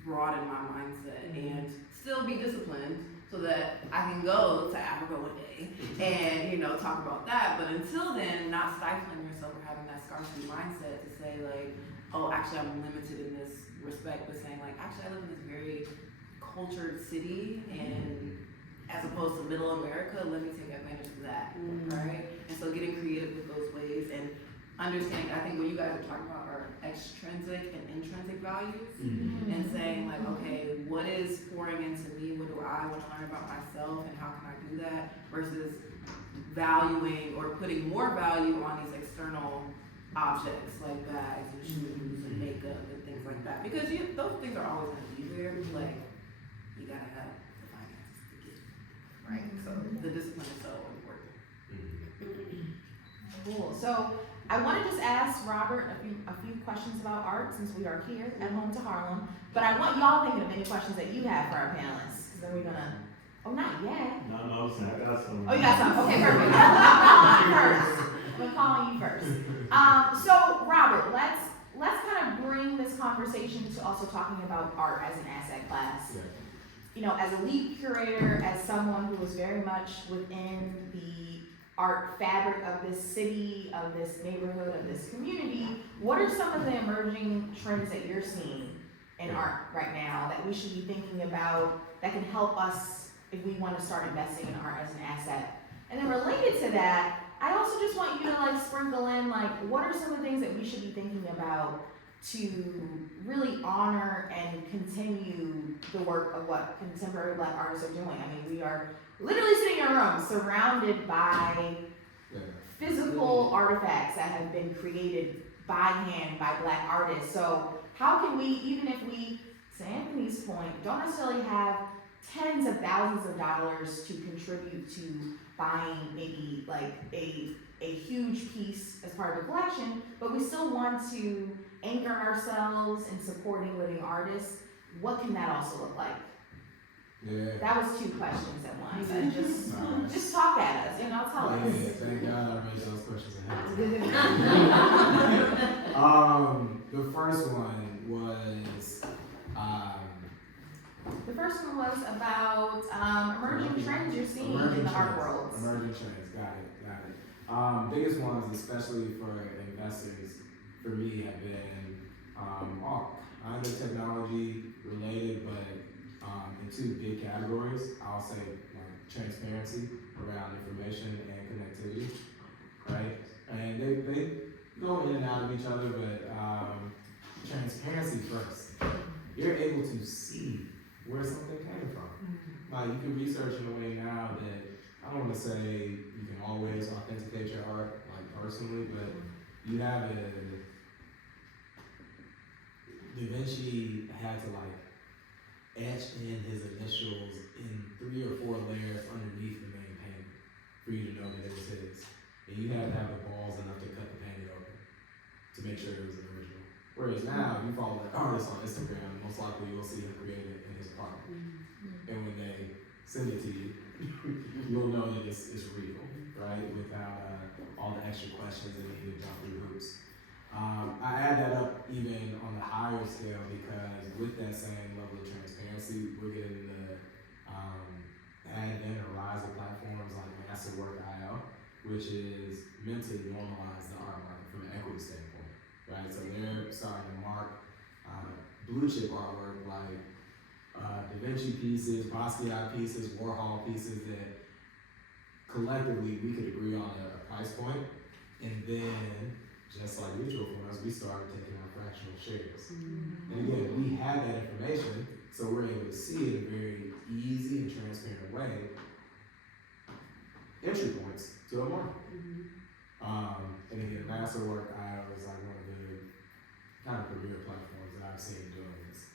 broaden my mindset and still be disciplined so that I can go to Africa one day and, talk about that. But until then, not stifling yourself or having that scarcity mindset to say like, oh, actually I'm limited in this respect, but saying like, actually I live in this very cultured city, and as opposed to middle America, let me take advantage of that, right? And so getting creative with those ways and understanding, I think what you guys are talking about are extrinsic and intrinsic values, and saying like, okay, what is pouring into me? What do I want to learn about myself, and how can I do that? Versus valuing or putting more value on these external objects like bags and shoes and makeup and things like that. Because those things are always going to be there, but like, you gotta have the finances to get it, right? So the discipline is so important. Cool. So I want to just ask Robert a few questions about art since we are here at Home to Harlem. But I want y'all thinking of any questions that you have for our panelists. Then we're gonna. Oh, not yet. No, so I got some. Oh, you got some. Okay, perfect. I'm calling you first. So Robert, let's kind of bring this conversation to also talking about art as an asset class. Yeah. As a lead curator, as someone who is very much within the art fabric of this city, of this neighborhood, of this community, what are some of the emerging trends that you're seeing in art right now that we should be thinking about that can help us if we want to start investing in art as an asset. And then related to that, I also just want you to like sprinkle in like what are some of the things that we should be thinking about to really honor and continue the work of what contemporary Black artists are doing. I mean, we are literally sitting in a room surrounded by physical artifacts that have been created by hand by Black artists. So how can we, even if we, to Anthony's point, don't necessarily have tens of thousands of dollars to contribute to buying maybe like a huge piece as part of a collection, but we still want to anchor ourselves in supporting living artists, what can that also look like? Yeah. That was 2 questions at once. I just talk at us, tell us. Yeah, thank God I made those questions ahead. The first one was, The first one was about emerging trends you're seeing in the art world. Emerging trends, got it. Biggest ones, especially for investors, for me, have been all kind of technology related, but in 2 big categories. I'll say like transparency around information and connectivity, right? And they go in and out of each other, but transparency first. You're able to see where something came from. Like you can research in a way now that I don't want to say you can always authenticate your art like personally, but you have Da Vinci had to like etch in his initials in 3 or 4 layers underneath the main painting for you to know that it was his. And you had to have the balls enough to cut the painting open to make sure it was an original. Whereas now, you follow an artist on Instagram, most likely you'll see him create it in his apartment. And when they send it to you, you'll know that it's real, right? Without all the extra questions and needing to jump through hoops. I add that up even on the higher scale because with that same level of transparency, we're getting the add-in or rise of platforms like Masterwork.io, which is meant to normalize the art market from an equity standpoint, right? So they're starting to mark blue chip artwork like Da Vinci pieces, Basquiat pieces, Warhol pieces that collectively we could agree on a price point, and then just like mutual funds, we started taking our fractional shares. And again, we have that information, so we're able to see it in a very easy and transparent way. Entry points to a market. And again, Masterwork.io is like one of the kind of premier platforms that I've seen doing this.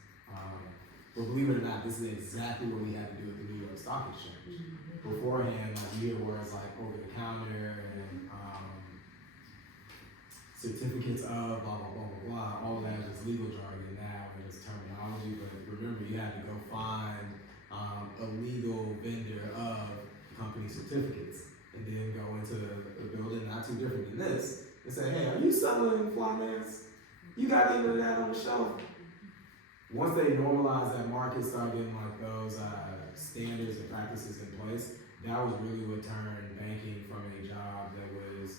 But believe it or not, this is exactly what we had to do with the New York Stock Exchange. Beforehand, like you hear words like over the counter and certificates of blah, blah, blah, blah, blah. All of that is legal jargon now and it's terminology, but remember you had to go find a legal vendor of company certificates and then go into a building not too different than this and say, hey, are you selling fly masks? You got any of that on the shelf? Once they normalize that market, start getting like those standards and practices in place, that was really what turned banking from a job that was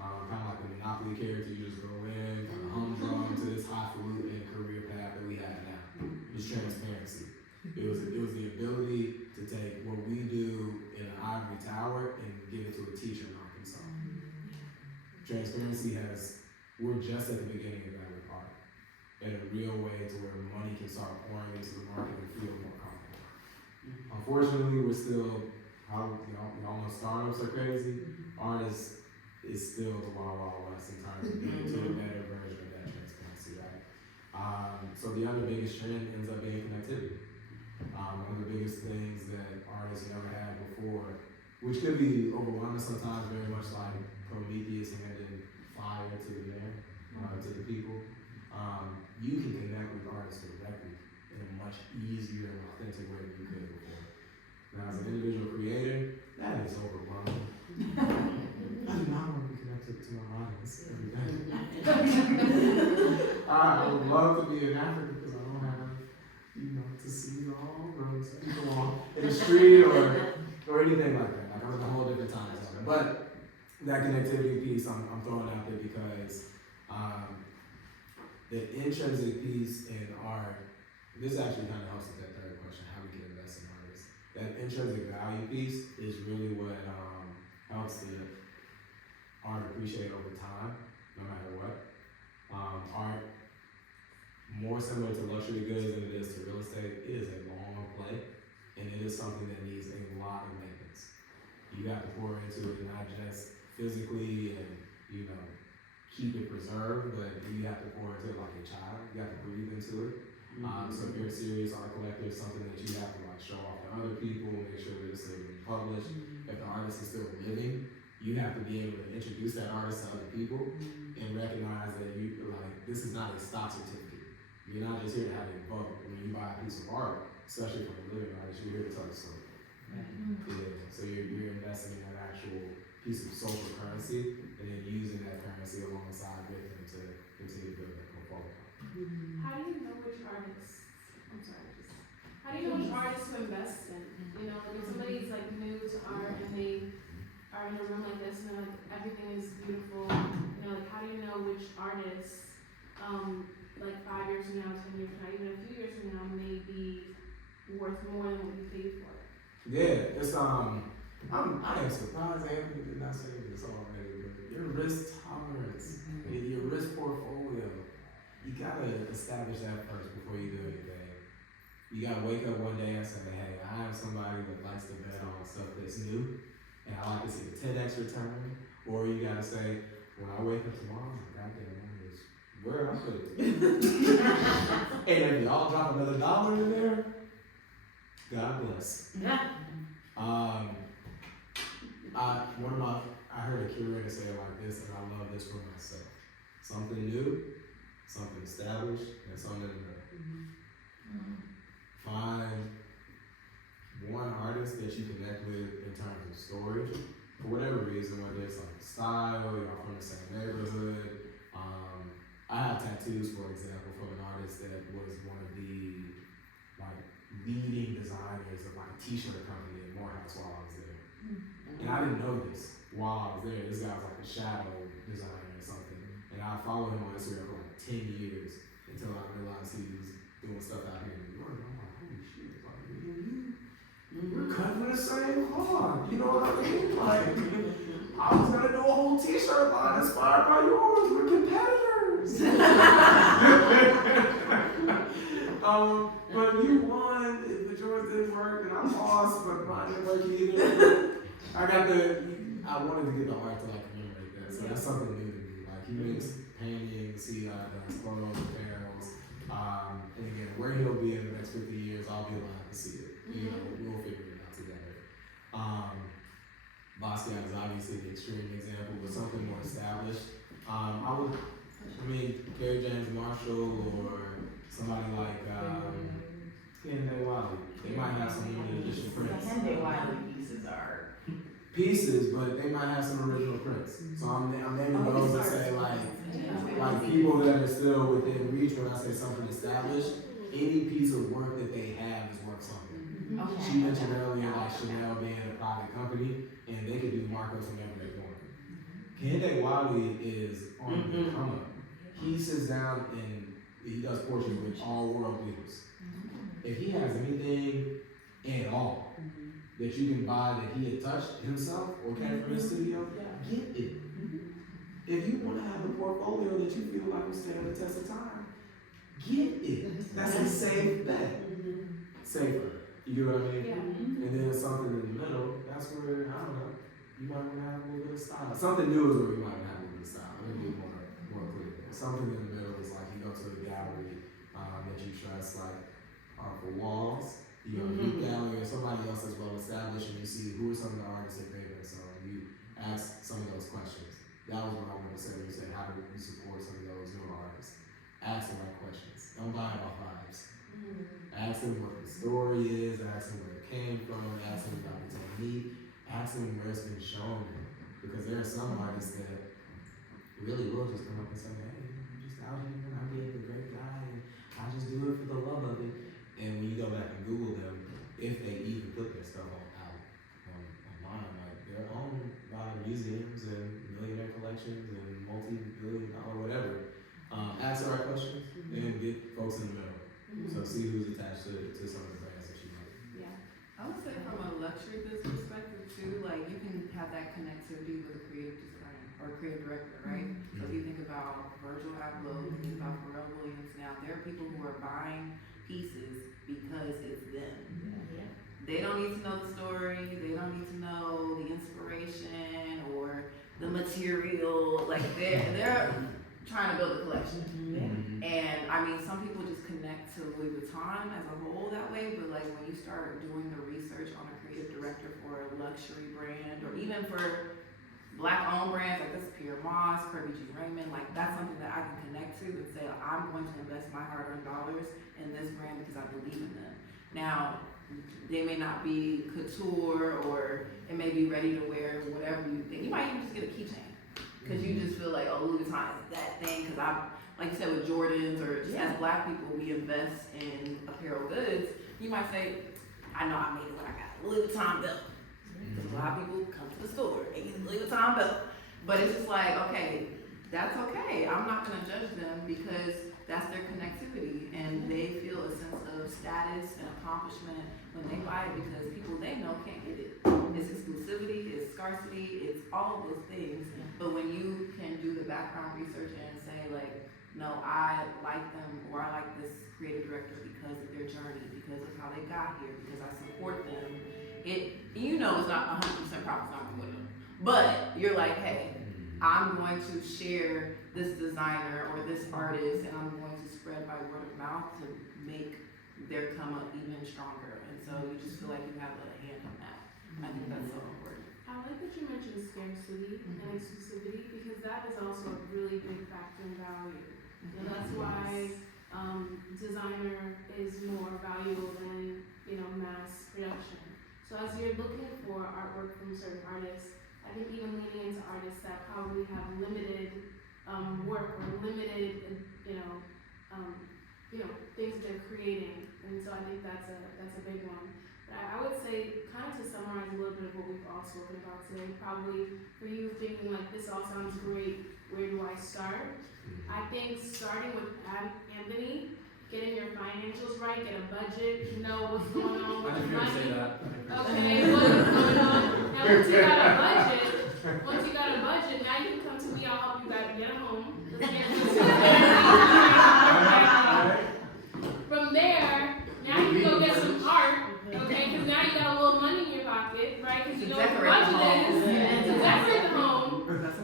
kind of like a monopoly character. You just go in, kind of humdrum to this highfalutin career path that we have now. It's transparency. It was the ability to take what we do in an ivory tower and give it to a teacher in Arkansas. Transparency we're just at the beginning of that with art. In a real way to where money can start pouring into the market and feel more comfortable. Unfortunately, we're still, y'all know startups are crazy. Art is still the wild, wild west in terms of getting to a better version of that transparency, right? So the other biggest trend ends up being connectivity. One of the biggest things that artists never had before, which could be overwhelming sometimes, very much like Prometheus handing fire to the air, to the people. You can connect with artists directly in a much easier and authentic way than you could before. Now, as an individual creator, that is overwhelming. I do not want to be connected to my audience every day. I would love to be in Africa because I don't have, to see all those people in the street or anything like that. Like I was in a whole different time zone. But that connectivity piece I'm throwing out there because the intrinsic piece in art this actually kind of helps with that third question, how we can invest in artists. That intrinsic value piece is really what helps the art appreciate over time, no matter what. Art, more similar to luxury goods than it is to real estate, it is a long play, and it is something that needs a lot of maintenance. You have to pour into it, not just physically and, you know, keep it preserved, but you have to pour into it like a child. You have to breathe into it. So if you're a serious art collector, it's something that you have to like show off to other people, make sure that it's still being published. If the artist is still living, you have to be able to introduce that artist to other people and recognize that you like this is not a stock certificate. You're not just here to have a vote. When you buy a piece of art, especially from a living artist, you're here to tell the story. Yeah. So you're investing in that actual piece of social currency and then using that currency alongside with them to continue to build that portfolio. How do you know which artists? How do you know which artists to invest in? You know, like if somebody's like new to art and they are in a room like this and they're like everything is beautiful. You know, like how do you know which artists, like 5 years from now, 10 years from now, even a few years from now, may be worth more than what you paid for it? Yeah, it's I am surprised Anthony did not say this already, but your risk tolerance, your risk portfolio, you gotta establish that first before you do anything. You gotta wake up one day and say, hey, I have somebody that likes to bet on stuff that's new, and I like to see a 10x return. Or you gotta say, when I wake up tomorrow, I'm like, goddamn, where I put it. And if y'all drop another $1 in there, God bless. I heard a curator say it like this, and I love this for myself. Something new, something established, and something new. Find one artist that you connect with in terms of story, for whatever reason, whether it's like style, you're from the same neighborhood. I have tattoos, for example, from an artist that was one of the like leading designers of like a t-shirt company in Morehouse while I was there. And I didn't know this while I was there. This guy was like a shadow designer or something. And I followed him on Instagram for like 10 years until I realized he was doing stuff out here in New York. And I'm like, holy shit, like, we're cut from the same cloth. You know what I mean? Like, I was gonna do a whole t-shirt line inspired by yours. We're competitors. But you won, but yours didn't work, and I lost, but mine didn't work either. I wanted to get the art to like commemorate that, so that's something new to me. Like he makes paintings, he does photos, apparels, and again, where he'll be in the next 50 years, I'll be alive to see it. You know, we'll figure it out together. Basquiat is obviously the extreme example, but something more established. Gary James Marshall or somebody like Kende Wiley. They might have some limited edition prints. Kende Wiley pieces are Pieces, but they might have some original prints. So I'm naming those that say like people that are still within reach when I say something established. Any piece of work that they have is worth something. okay. She mentioned earlier like Chanel being a private company and they could do markups whenever they want. Kende Wiley is on the come up. He sits down and he does portraits with all world leaders. If he has anything at all that you can buy that he had touched himself or came from his studio, get it. If you want to have a portfolio that you feel like will stand the test of time, get it. That's a safe bet. Safer. You get what I mean? Yeah. And then something in the middle, that's where, I don't know, you might want to have a little bit of style. Something new is where you might want to have a little bit of style. Let me be more clear. Something in the middle is like you go to a gallery that you trust, like Artful Walls. You go to a gallery or somebody else that's well established, and you see who are some of the artists that they so you ask some of those questions. That was what I wanted to say when you said how do you support some of those newer artists. Ask the right questions. Don't buy it off vibes. Ask them what the story is, ask them where it came from, ask them about the technique, ask them where it's been shown. Because there are some artists that really will just come up and say, hey, I'm just out here and I'm being a great guy and I just do it for the love of it. And when you go back and Google them, if they even put their stuff online, like they're owned by museums and millionaire collections and multi-billion-dollar whatever. Ask the right questions and get folks in the middle. So see who's attached to some of the brands that you like. Yeah. I would say from a luxury business perspective too, like you can have that connectivity with a creative designer or creative director, right? So if you think about Virgil Abloh, you think about Pharrell Williams now, there are people who are buying pieces because it's them. Yeah. They don't need to know the story, they don't need to know the inspiration or the material, like they're trying to build a collection. And I mean, some people just connect to Louis Vuitton as a whole that way, but like when you start doing the research on a creative director for a luxury brand or even for Black owned brands like this Pierre Moss, Kirby G. Raymond, like that's something that I can connect to and say, I'm going to invest my hard earned dollars in this brand because I believe in them. Now, they may not be couture or it may be ready to wear, whatever you think. You might even just get a keychain because you just feel like, oh, Louis Vuitton is that thing. Because I, like you said, with Jordans or just as Black people, we invest in apparel goods. You might say, I know I made it when I got a Louis Vuitton belt. Because a lot of people come to the store and get a Louis Vuitton belt. But it's just like, okay, that's okay. I'm not going to judge them because that's their connectivity and they feel a sense of status and accomplishment when they buy it because people they know can't get it. It's exclusivity, it's scarcity, it's all of those things. But when you can do the background research and say like, no, I like them or I like this creative director because of their journey, because of how they got here, because I support them. You know it's not 100% profit something with them. But you're like, hey, I'm going to share this designer or this artist and I'm going to spread by word of mouth to make their come up even stronger. And so you just feel like you have a hand in that. I think that's so important. I like that you mentioned scarcity and exclusivity because that is also a really big factor in value. And that's why designer is more valuable than mass production. So as you're looking for artwork from certain artists, I think even leaning into artists that probably have limited work or limited things that they're creating, and so I think that's a big one. But I would say, kind of to summarize a little bit of what we've all spoken about today, probably for you thinking like this all sounds great, where do I start? I think starting with Anthony, getting your financials right, get a budget, know what's going on with your money. Okay, what is going on? Now once you got a budget, now you can come to me, I'll help you guys get a home. From there, now you can go get some art, okay? Because now you got a little money in your pocket, right? Because you know what the budget is to decorate the home.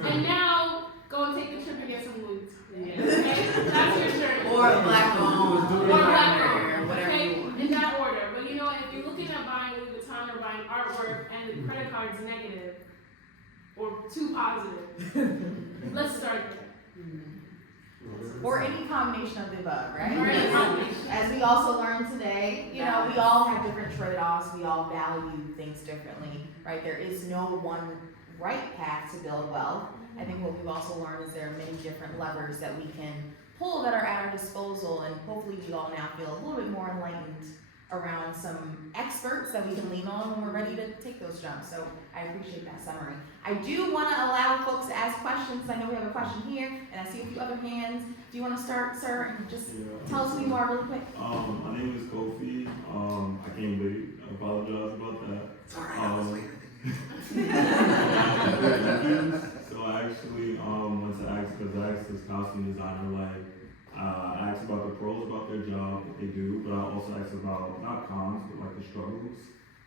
And now go and take the trip and get some Louis Vuitton. Okay? That's your journey. Or a Black owned, or Black owned, whatever okay? you want. In that order. But if you're looking at buying Louis Vuitton or buying artwork and the credit card's negative or too positive, let's start there. Or any combination of the above, right? Or any combination. As we also learned today, we all have different trade-offs, we all value things differently, right? There is no one right path to build wealth. I think what we've also learned is there are many different levers that we can pull that are at our disposal, and hopefully we all now feel a little bit more enlightened around some experts that we can lean on when we're ready to take those jumps. So I appreciate that summary. I do want to allow folks to ask questions. I know we have a question here, and I see a few other hands. Do you want to start, sir, and just tell us who you are really quick? My name is Kofi. I came late. I apologize about that. It's all right, I was waiting. So I actually went to ask, because I asked this costume designer, I asked about the pros about their job, what they do, but I also asked about, not cons, but the struggles.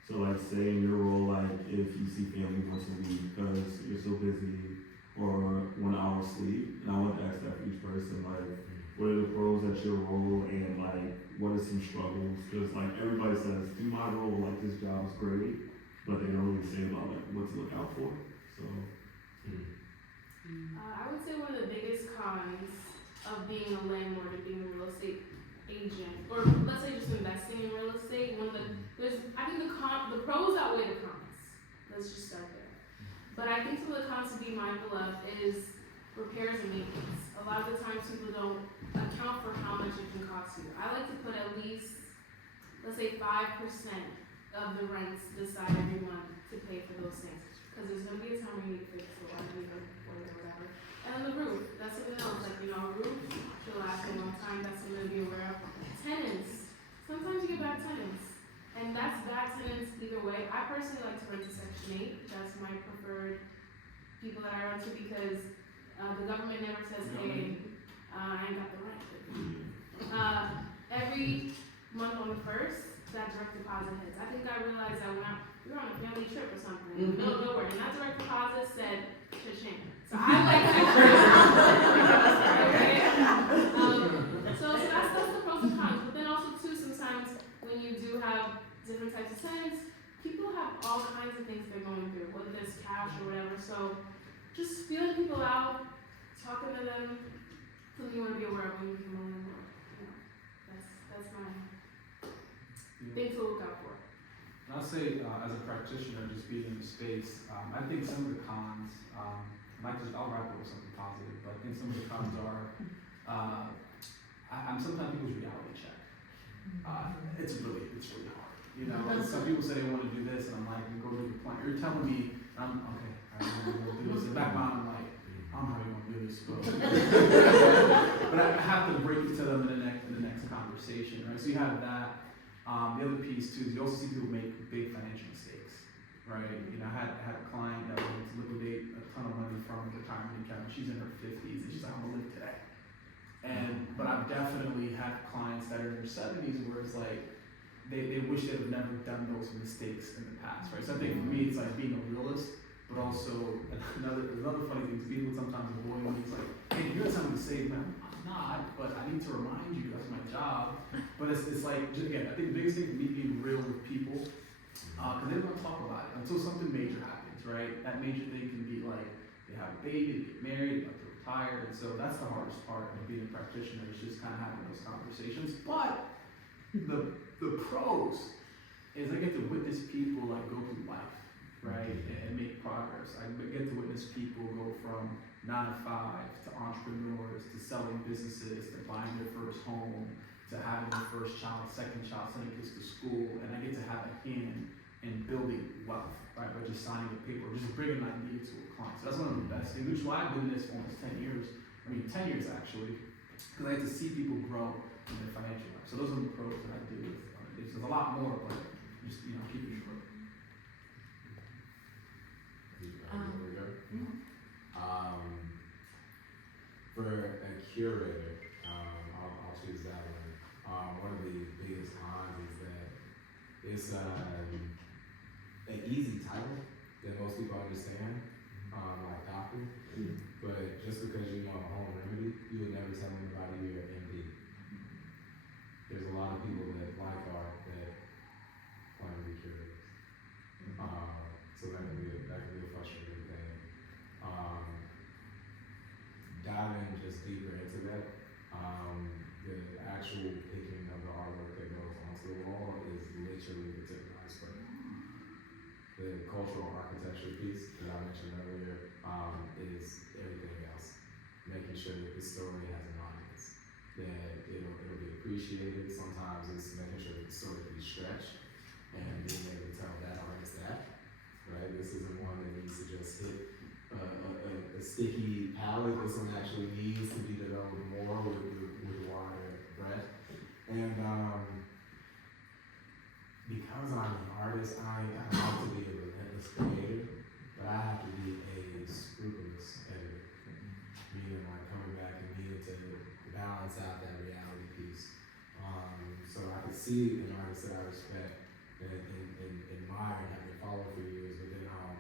So say in your role, if you see family once a week because you're so busy, or 1 hour sleep, and I want to ask that for each person, what are the pros at your role, and what are some struggles? Because everybody says, do my role, this job is great, but they don't really say about what to look out for. So. I would say one of the biggest cons of being a landlord and being a real estate agent, or let's say just investing in real estate, I think the pros outweigh the cons. Let's just start there. But I think some of the cons to be mindful of is repairs and maintenance. A lot of the times people don't account for how much it can cost you. I like to put at least, let's say 5% of the rents aside every month to pay for those things. Because there's going to be a time when you need to fix the water or whatever. And then the roof, that's something else. A roof should last a long time. That's something to be aware of. Tenants, people that I run to because the government never says, hey, I ain't got the right. Every month on the 1st, that direct deposit hits. I think I realized that when we were on a family trip or something, in the middle of nowhere, and that direct deposit said cha-ching. So I like to so that's the pros and cons. But then also too, sometimes when you do have different types of tenants, people have all kinds of things they're going through, whether it's cash or whatever. So just feeling people out, talking to them, something you want to be aware of when you become a landlord. You know, that's my thing to look out for. And I'll say, as a practitioner, just being in the space, I think some of the cons, I'll wrap up with something positive, but I think some of the cons are, I'm sometimes people's reality check. It's really hard. You know, some people say they want to do this, and I'm like, you go to the point. You're telling me, I'm okay, I'm going to do this. In the back of my mind, I'm like, I'm not even going to do this. But I have to break it to them in the next conversation, right? So you have that. The other piece too is you also see people make big financial mistakes, right? You know, I had a client that wanted to liquidate a ton of money from a retirement account. She's in her 50s and she's like, I'm gonna live today. But I've definitely had clients that are in their 70s where it's like they wish they would have never done those mistakes in the past, right? So I think for me it's like being a realist, but also another funny thing is people sometimes avoid me. It's like, hey, you got something to say, man. Not, but I need to remind you, that's my job. But it's like, again, I think the biggest thing for me being real with people, because they don't talk about it until something major happens, right? That major thing can be like, they have a baby, they get married, they retire, and so that's the hardest part of being a practitioner, is just kind of having those conversations. But the pros is I get to witness people like go through life, right, and make progress. I get to witness people go from 9 to 5 to entrepreneurs to selling businesses to buying their first home to having their first child, second child, sending kids to school, and I get to have a hand in building wealth, right, by just signing a paper, just bringing an idea to a client. So that's one of the best things, which is why I've been in this for almost 10 years, 10 years actually, because I get to see people grow in their financial life. So those are the pros that I do with this. There's a lot more, but just, keep it short. For a curator, I'll choose that one. One of the biggest cons is that it's an easy title that most people understand, like doctor. But just because you know a home remedy, you would never tell anybody you're an MD. There's a lot of people that like art that want to be curators. So that can be a frustrating thing. Diving just deeper into that, the actual picking of the artwork that goes onto the wall is literally the tip of the iceberg. The cultural architecture piece that I mentioned earlier is everything else. Making sure that this story has an audience, that it'll be appreciated. Sometimes it's making sure that the story can be stretched and being able to tell that artist that, right? This isn't one that needs to just hit a sticky palette. This one actually needs to be developed more with wider breadth. And because I'm an artist, I have to be a relentless creator, but I have to be a scrupulous editor. Meaning like coming back and needing to balance out that reality piece. So I could see an artist that I respect and admire and have been following for years, but then I'll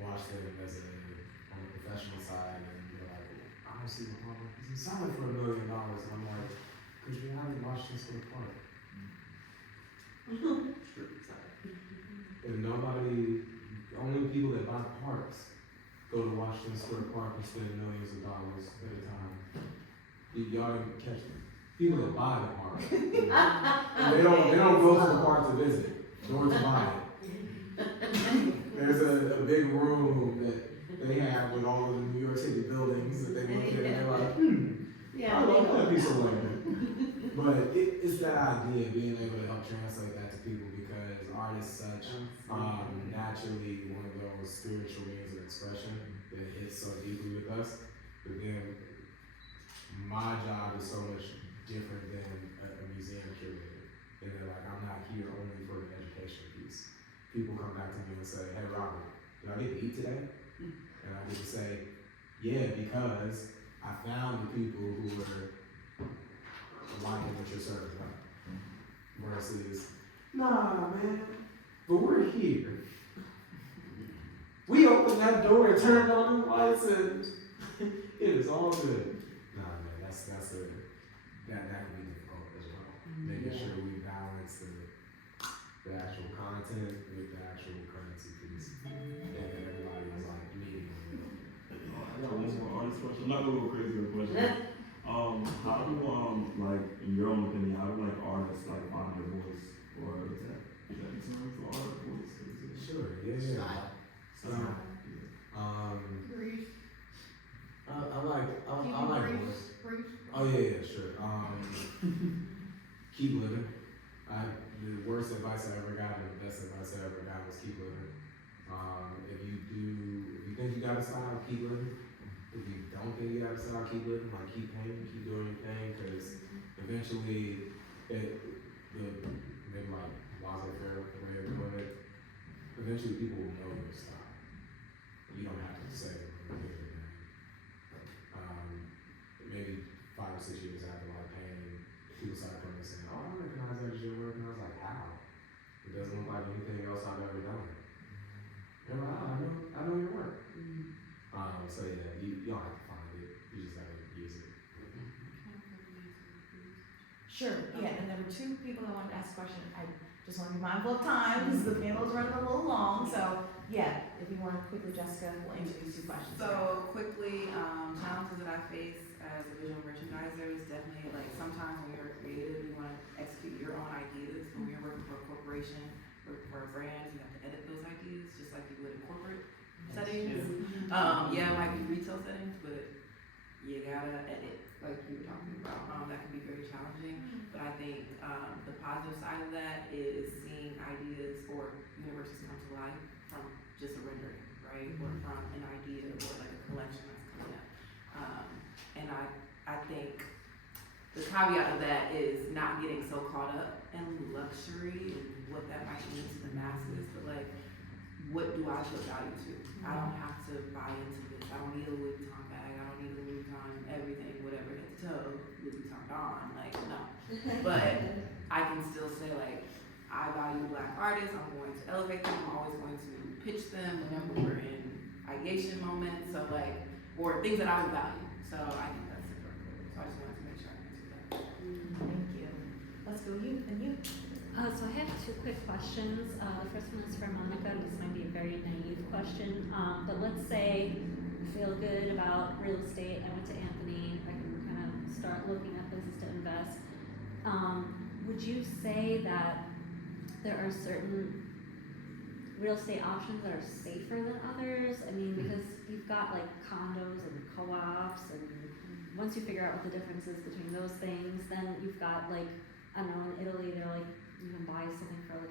watch them on the professional side and you're like, I don't see my mama. He's selling for $1 million. And I'm like, because you haven't watched this for the part. If nobody, the only people that buy parks go to Washington Square Park and spend millions of dollars at a time. Y'all didn't catch me. People that buy the park. they don't go to the park to visit or to buy it. There's a big room that they have with all of the New York City buildings that they look at and they're like, I love that piece of land. But it's that idea of being able to help translate that to people because art is such naturally one of those spiritual means of expression that hits so deeply with us. But then my job is so much different than a museum curator. And they're like, I'm not here only for the education piece. People come back to me and say, hey Robert, did I get to eat today? And I get to say, yeah, because I found the people who were liking what you're serving up. Versus, nah, man, but we're here. We opened that door and turned on the lights and it is all good. Nah, man, that can be difficult as well. Making sure we balance the actual content with the actual currency piece. And that everybody is like meeting in the middle. I got one more artist question. I'm not gonna go crazy with questions. How do like in your own opinion, how do like artists like find their voice, or is that a term for art voice? Sure, yeah. I like voice. Oh yeah, sure. Keep living. The worst advice I ever got and the best advice I ever got was keep living. If you think you got a style, keep living. If you don't think you got a style, keep living. Like keep painting, keep doing your thing, because eventually, maybe like laissez-faire way of doing it. Eventually, people will know your style. You don't have to say it or give it a name. Maybe 5 or 6 years after like painting, people started coming and saying, "Oh, I recognize that as your work," and I was like, "How? It doesn't look like anything else I've ever done." They're like, "Oh, I know your work." So yeah, you don't have to find it. You just have to use it. Sure, yeah, and there were 2 people that wanted to ask a question. I just want to be mindful of time, because the panel is running a little long, so yeah, if you want to quickly, Jessica, we'll answer these 2 questions. So quickly, challenges that I face as a visual merchandiser is definitely like sometimes when you're creative, you want to execute your own ideas. When you're working for a corporation or for a brand, you have to edit those ideas just like you would in corporate settings. Yeah, it might be retail settings, but you gotta edit like you were talking about. That can be very challenging, but I think the positive side of that is seeing ideas or universes come to life from just a rendering, right? Or from an idea or like a collection that's coming up. And I think the caveat of that is not getting so caught up in luxury and what that might mean to the masses, but like, what do I put value to? I don't have to buy into this. I don't need a Louis Vuitton bag. I don't need a Louis Vuitton everything, whatever head to toe, Louis Vuitton on. Like, no. But I can still say like, I value Black artists. I'm going to elevate them. I'm always going to pitch them whenever we're in ideation moments. So like, or things that I would value. So I think that's important. So I just wanted to make sure I answered that. Thank you. Let's go you, and you. So I have 2 quick questions. The first one is for Monica, and this might be a very naive question, but let's say I feel good about real estate. I went to Anthony. I can kind of start looking at places to invest. Would you say that there are certain real estate options that are safer than others? I mean, because you've got like condos and co-ops, and once you figure out what the difference is between those things, then you've got like, I don't know, in Italy they're like, you can buy something for like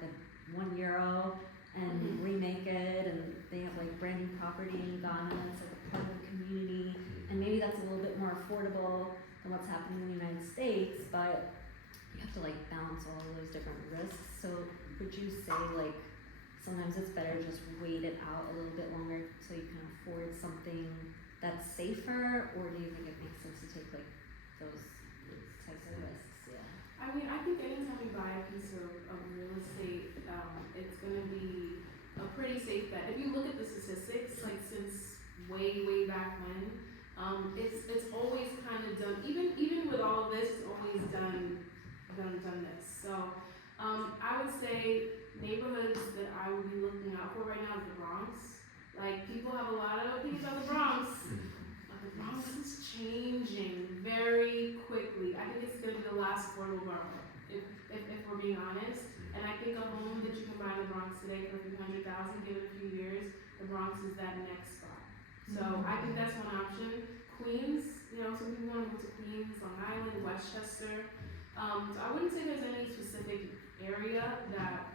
€1 and remake it, and they have like brand new property in Ghana, it's like a part of the community, and maybe that's a little bit more affordable than what's happening in the United States, but you have to like balance all of those different risks. So would you say like sometimes it's better to just wait it out a little bit longer so you can afford something that's safer, or do you think it makes sense to take like those types of risks? Yeah. I mean, I think anytime you buy a piece of real estate, it's gonna be a pretty safe bet. If you look at the statistics, like since way back when, it's always kind of done. Even with all of this, it's always done this. So I would say neighborhoods that I would be looking out for right now is the Bronx. Like people have a lot of opinions about the Bronx. But the Bronx is changing very quickly. I think it's gonna be the last affordable borough, if we're being honest. And I think a home that you can buy in the Bronx today for $100,000, give it a few years, the Bronx is that next spot. So I think that's one option. Queens, some people want to move to Queens, Long Island, Westchester. So I wouldn't say there's any specific area that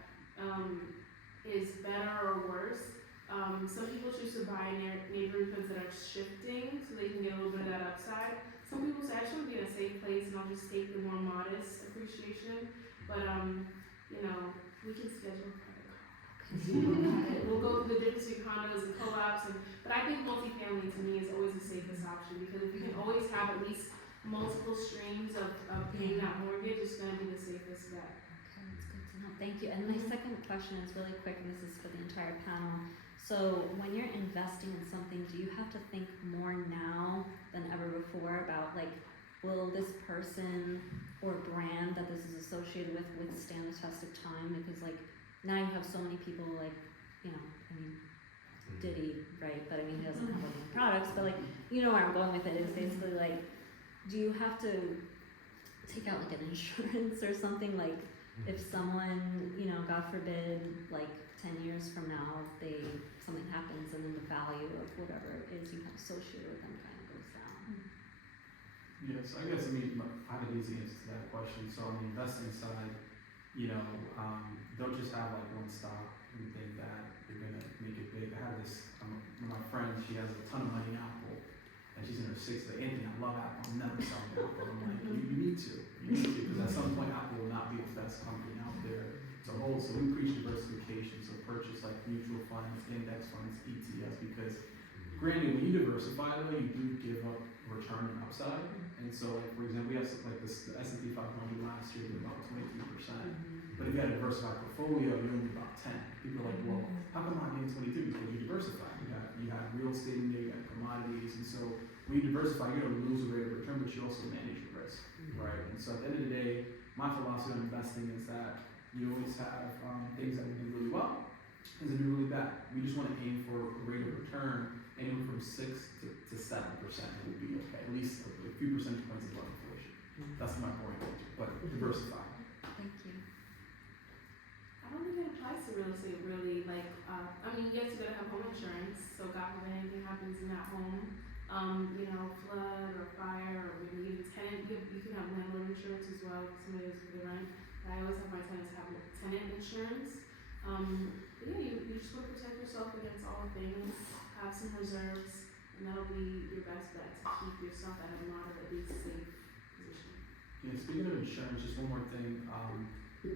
is better or worse. Some people choose to buy neighborhoods that are shifting so they can get a little bit of that upside. Some people say I should be in a safe place and I'll just take the more modest appreciation. But we can schedule a private call. We'll go through the difference between condos and co-ops, but I think multifamily to me is always the safest option, because if you can always have at least multiple streams of paying that mortgage, it's gonna be the safest bet. Okay, that's good to know. Thank you. And my second question is really quick, and this is for the entire panel. So when you're investing in something, do you have to think more now than ever before about like, will this person or brand that this is associated with withstand the test of time? Because like now you have so many people like, you know, I mean, Diddy, right? But I mean, he doesn't have any products, but like, you know where I'm going with it is basically like, do you have to take out like an insurance or something, like if someone, you know, God forbid, like 10 years from now, something happens and then the value of whatever it is you have associated with them kind of goes down. Yes, I guess, I mean, I have an easy answer to that question. So on the investing side, you know, don't just have like one stock and think that you're gonna make it big. I have this, one of my friends, she has a ton of money in Apple, and she's in her 60s, like, Anthony, I love Apple, I'm never selling Apple. I'm like, you need to, because at some point Apple will not be the best company out there to hold. So we preach diversification, so purchase like mutual funds, index funds, ETFs, because granted, when you diversify though, you do give up return and upside. And so, like, for example, we have something like this, the S&P 500 last year did about 23%. But if you had a diversified portfolio, you only about 10. People are like, well, how come I'm getting 22? Because you diversified. You have real estate in there, you have commodities, and so when you diversify, you're gonna lose a rate of return, but you also manage your risk, right? And so at the end of the day, my philosophy on investing is that you always have things that will do really well, things that do really bad. We just want to aim for a rate of return anywhere from 6 to 7% would be okay, at least a few percentage points above inflation. That's my point, but diversify. Thank you. I don't think it applies to real estate really, like, I mean, yes, you gotta have home insurance, so God forbid anything happens in that home, you know, flood or fire, or maybe even tenant, you can have landlord insurance as well, if somebody is really rent. I always have my tenants have tenant insurance. But yeah, you just wanna protect yourself against all things, have some reserves, and that'll be your best bet to keep yourself at a moderately safe position. Yeah, speaking of insurance, just one more thing.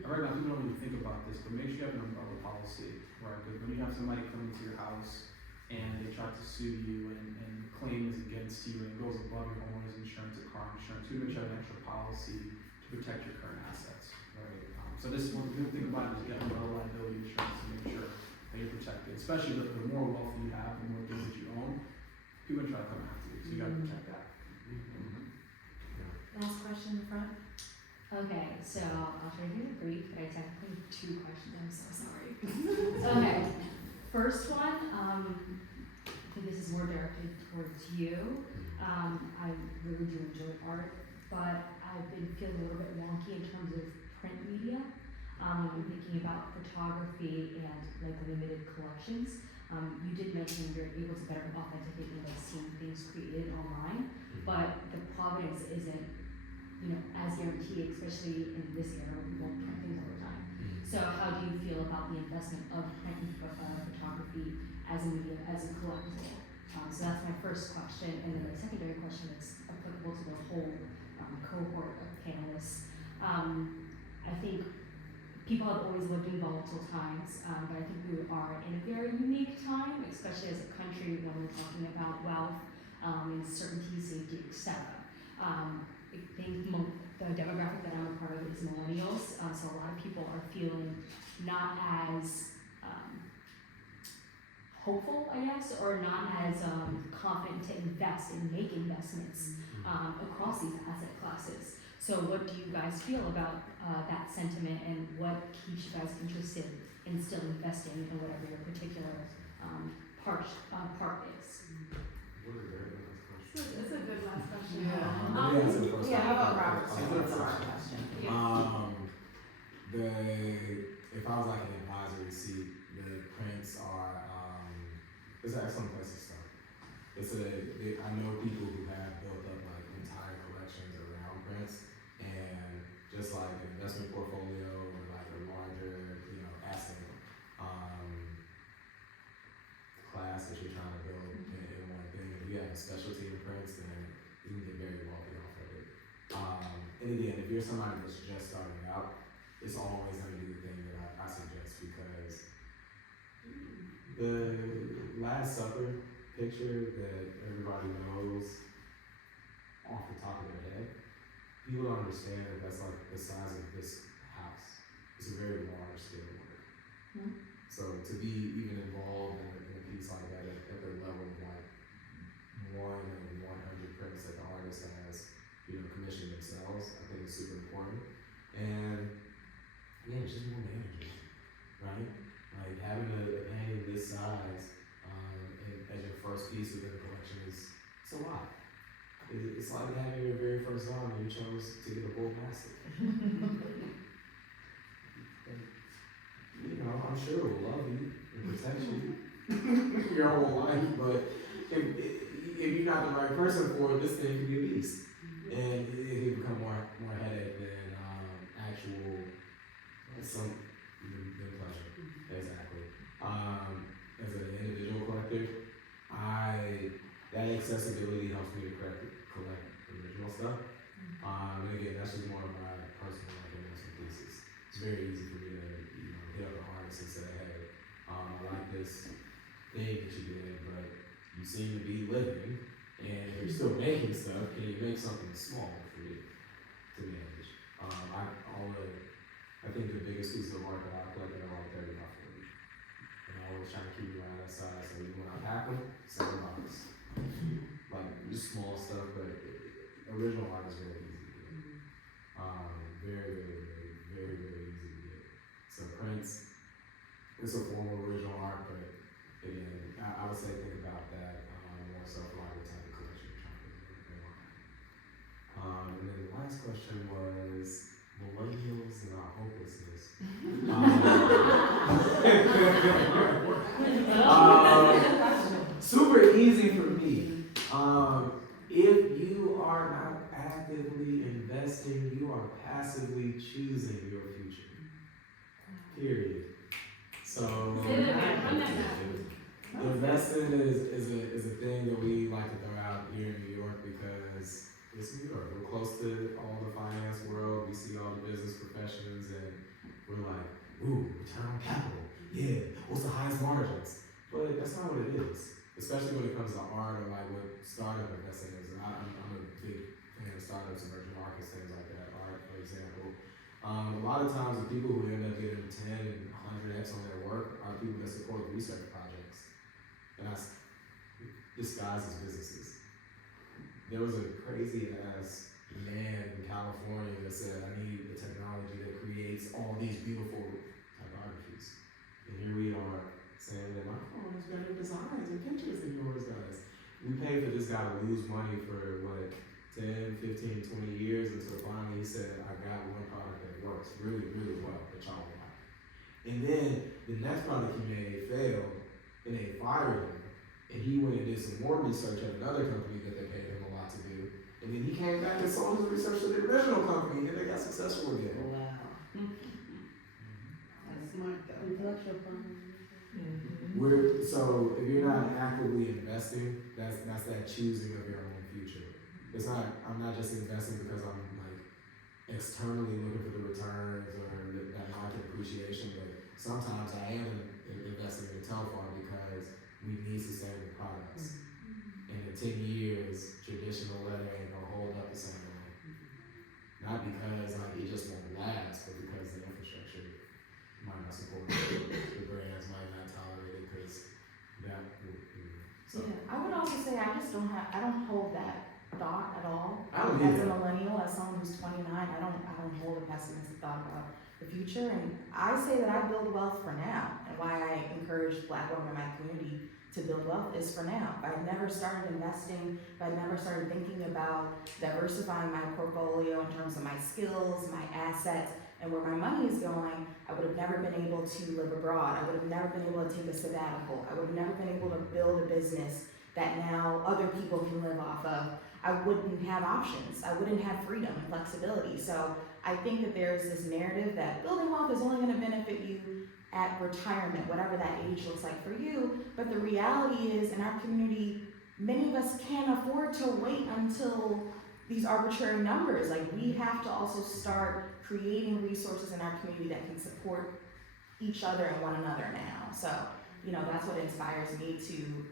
Right now, people don't really think about this, but make sure you have an umbrella policy, right? Because when you have somebody come into your house and they try to sue you and claim is against you and it goes above your homeowner's insurance or car insurance, you make sure you have an extra policy to protect your current assets, right? So this is one good thing about it is get umbrella liability insurance to make sure that you're protected. Especially the more wealth you have, the more things that you own, people are trying to come after you, so you gotta protect that. Last question in the front. Okay, so I'll try to be brief, but I technically have 2 questions, I'm so sorry. Okay, first one, I think this is more directed towards you. I really do enjoy art, but I've been feeling a little bit wonky in terms of print media. I'm thinking about photography and like limited collections. You did mention you're able to better authenticate and like seeing things created online, but the provenance isn't, you know, as guaranteed, especially in this era where we won't print things all the time. So how do you feel about the investment of print and photography as a media, as a collectible? So that's my first question, and then my secondary question is applicable to the whole cohort of panelists. I think people have always lived in volatile times, but I think we are in a very unique time, especially as a country when we're talking about wealth, uncertainty, safety, etc. I think the demographic that I'm a part of is millennials, so a lot of people are feeling not as hopeful, I guess, or not as confident to invest and make investments across these asset classes. So what do you guys feel about that sentiment, and what keeps you guys interested in still investing in whatever your particular part is? It's a good last question. Let me answer the first Yeah, one. how about Robert? Okay. That's a hard question. If I was like an advisory seat, the prints are, it's an excellent place to start. I know people who have built up like entire collections around prints, and just like an investment portfolio or like a larger, you know, asset, class that you're trying to build in one thing. If you have a specialty in prints, then you can get very wealthy off of it. And again, if you're somebody that's just starting out, it's always going to be the thing that I suggest, because The Last Supper picture that everybody knows off the top of their head, people don't understand that that's like the size of this house. It's a very large scale work. Hmm. So to be even involved in a piece like that at the level of like 1 of 100 prints that the artist has, commissioned themselves, I think is super important. And yeah, it's just more management, right? Like having a painting this size and as your first piece within the collection it's a lot. It's like having your very first song and you chose to get a bull mastiff. I'm sure it will love you and protect you your whole life, but if you're not the right person for it, this thing can be a beast. And it can become more headache than actual than pleasure. Exactly. As an individual collector, that accessibility helps me to collect original stuff. And again, that's just one of my personal investment pieces. It's very easy for me to hit up an artist and say, hey, I like this thing that you did, but you seem to be living, and if you're still making stuff, can you make something small for me to manage? I think the biggest piece of art that I collect are like 30 by 40. And I always try to keep it around that size, so even when I pack them, $7. Like just small stuff, but original art is very easy to get. Very easy to get. So prints, it's a form of original art, but again, I would say think about that more so for like the type of collection you're trying to do. And then the last question was millennials and our hopelessness. Super easy for me. If you are not actively investing, you are passively choosing your future. Period. So investing is a thing that we like to throw out here in New York because it's New York. We're close to all the finance world. We see all the business professions, and we're like, ooh, return on capital. Yeah, what's the highest margins? But that's not what it is. Especially when it comes to art or like what startup investing is. And I'm a big fan of startups, emerging markets, things like that. Art, for example. A lot of times the people who end up getting 10 and 100x on their work are people that support research projects. And that's disguised as businesses. There was a crazy ass man in California that said, I need a technology that creates all these beautiful typographies. And here we are saying that my phone has better designs and pictures than yours does. We paid for this guy to lose money for 10, 15, 20 years until finally he said, I got one product that works really, really well that y'all will like. And then the next product he made failed and they fired him. And he went and did some more research at another company that they paid him a lot to do. And then he came back and sold his research to the original company and then they got successful again. Wow. That's smart though. Intellectual property. So if you're not actively investing, that's that choosing of your own future. It's not, I'm not just investing because I'm like externally looking for the returns or that market appreciation, but sometimes I am investing in Telfar because we need sustainable products. And in 10 years, traditional leather ain't gonna hold up the same way. Not because like it just won't last, but because the infrastructure might not support it. The brands might not tolerate it because that would, so. Yeah, I would also say I don't hold that thought at all. I don't As a either. millennial, as someone who's 29, I don't hold a pessimistic thought about the future. And I say that I build wealth for now. And why I encourage Black women in my community to build wealth is for now. If I never started investing, if I never started thinking about diversifying my portfolio in terms of my skills, my assets, and where my money is going, I would have never been able to live abroad. I would have never been able to take a sabbatical. I would have never been able to build a business that now other people can live off of. I wouldn't have options. I wouldn't have freedom and flexibility. So I think that there's this narrative that building wealth is only going to benefit you at retirement, whatever that age looks like for you. But the reality is, in our community, many of us can't afford to wait until these arbitrary numbers. Like, we have to also start creating resources in our community that can support each other and one another now. So, that's what inspires me to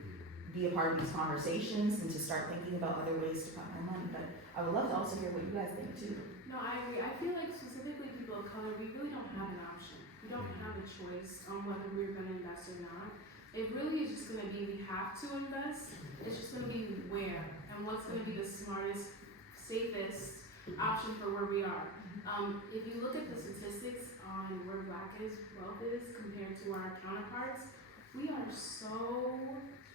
be a part of these conversations and to start thinking about other ways to put my money. But I would love to also hear what you guys think too. No, I agree. I feel like specifically people of color, we really don't have an option. We don't have a choice on whether we're going to invest or not. It really is just going to be we have to invest. It's just going to be where and what's going to be the smartest, safest option for where we are. If you look at the statistics on where Black wealth is compared to our counterparts, we are so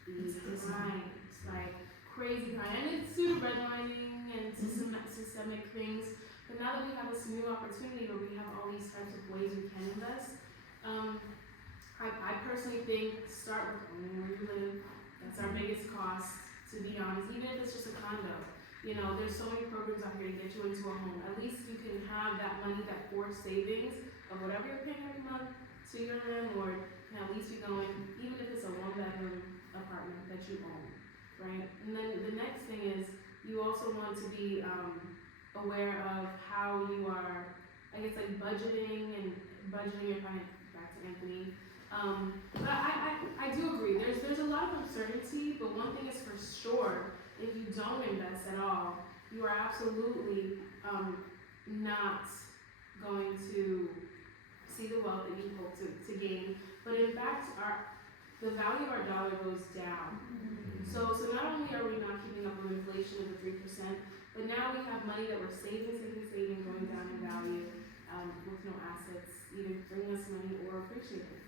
behind, like crazy behind. And it's due to redlining and systemic things. But now that we have this new opportunity where we have all these types of ways we can invest, I personally think start with owning where you live. That's our biggest cost, to be honest. Even if it's just a condo, there's so many programs out here to get you into a home. At least you can have that money, that forced savings of whatever you're paying every month to your landlord, and at least be going, even if it's a one-bedroom apartment that you own, right? And then the next thing is you also want to be aware of how you are, I guess, like budgeting your finance. Back to Anthony. But I do agree. There's a lot of uncertainty, but one thing is for sure: if you don't invest at all, you are absolutely not going to see the wealth that you hope to gain. But in fact, the value of our dollar goes down. So not only are we not keeping up with inflation of the 3%, but now we have money that we're saving, going down in value with no assets, either bringing us money or appreciating.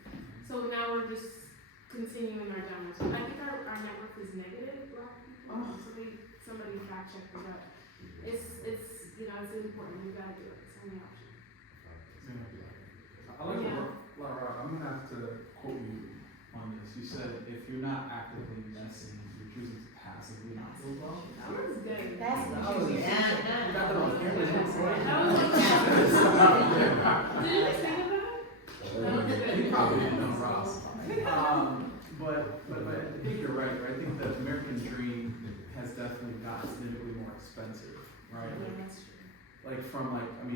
So now we're just continuing our downward. So I think our net worth is negative, Black people. Somebody fact check it out. It's important. We gotta do it. It's the only option. I like Laura, I'm gonna have to quote you on this. You said if you're not actively investing, you're choosing to passively not do well. That was good. That's You got that on camera. That was Did you think of that? That was good. You probably didn't know Ross. But I think you're right. I think the American dream has definitely gotten significantly more expensive, right? Yeah, that's true.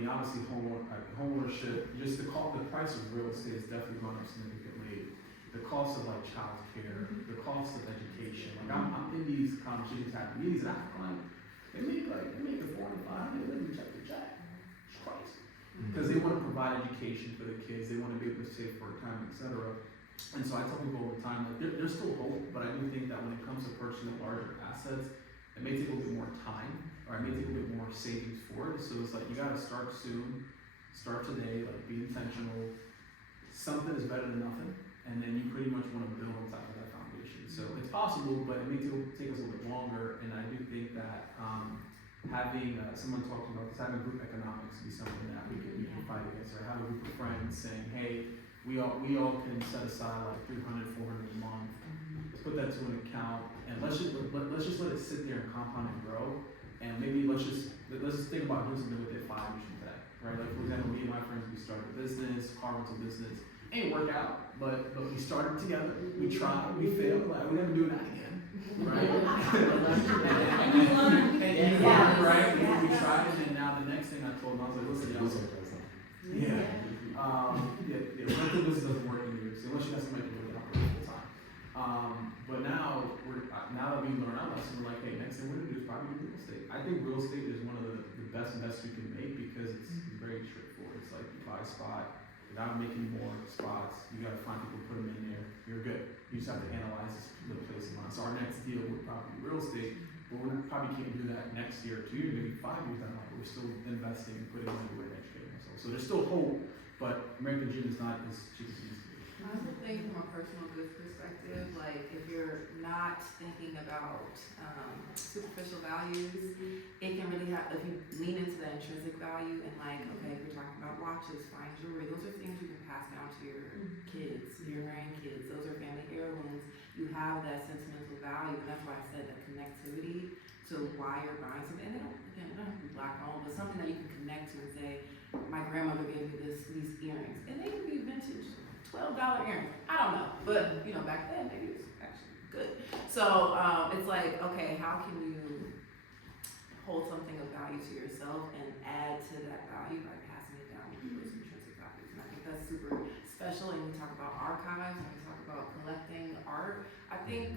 Obviously homeownership, just the price of real estate has definitely gone up significantly. The cost of childcare, the cost of education. I'm in these conversations happening, meetings, and I'm they make a 4 to 5, they live check to check. It's crazy. Because they want to provide education for the kids, they want to be able to save for retirement, etc. And so I tell people all the time, there's still hope, but I do think that when it comes to purchasing larger assets, it may take a little bit more time, or it may take a little bit more savings for it. So it's you gotta start soon, start today, be intentional. Something is better than nothing, and then you pretty much want to build on top of that foundation. So it's possible, but it may take us a little bit longer. And I do think that having someone talking about this, having group economics be something that we can fight against, or have a group of friends saying, hey, we all can set aside $300, $400 a month. Let's put that to an account, and let's just let it sit there and compound and grow. And maybe let's just think about doing something with it 5 years from today, right? For example, me and my friends, we started a business, car rental business. Ain't work out, but we started together. We tried, we failed. We never do that again, right? and you learn, right? And we tried, and then now the next thing I told them, I was like, listen, y'all. Rental business doesn't work in New York City unless you got somebody to do it full time. But now that we learned our lesson, we're like, hey, next thing we're gonna do is probably real estate. I think real estate is one of the best investments you can make because it's very straightforward. It's you buy a spot, without making more spots, you gotta find people, put them in there, you're good. You just have to analyze the place in mind. So our next deal would probably be real estate, but probably can't do that next year, 2 years, maybe 5 years down the line. We're still investing and putting money away and educating ourselves. So there's still hope, but American dream is not as cheap as it used to be. I also think from a personal goods perspective, if you're not thinking about superficial values, it can really if you lean into the intrinsic value and okay, if you're talking about watches, fine jewelry, those are things you can pass down to your kids, your grandkids, those are family heirlooms. You have that sentimental value, and that's why I said that connectivity to why you're buying something. And they don't have to be Black owned, but something that you can connect to and say, my grandmother gave me these earrings, and they can be vintage $12 earrings. I don't know, but back then maybe it was actually good. So it's okay, how can you hold something of value to yourself and add to that value by passing it down with those intrinsic values? And I think that's super special. And we talk about archives, and we talk about collecting art, I think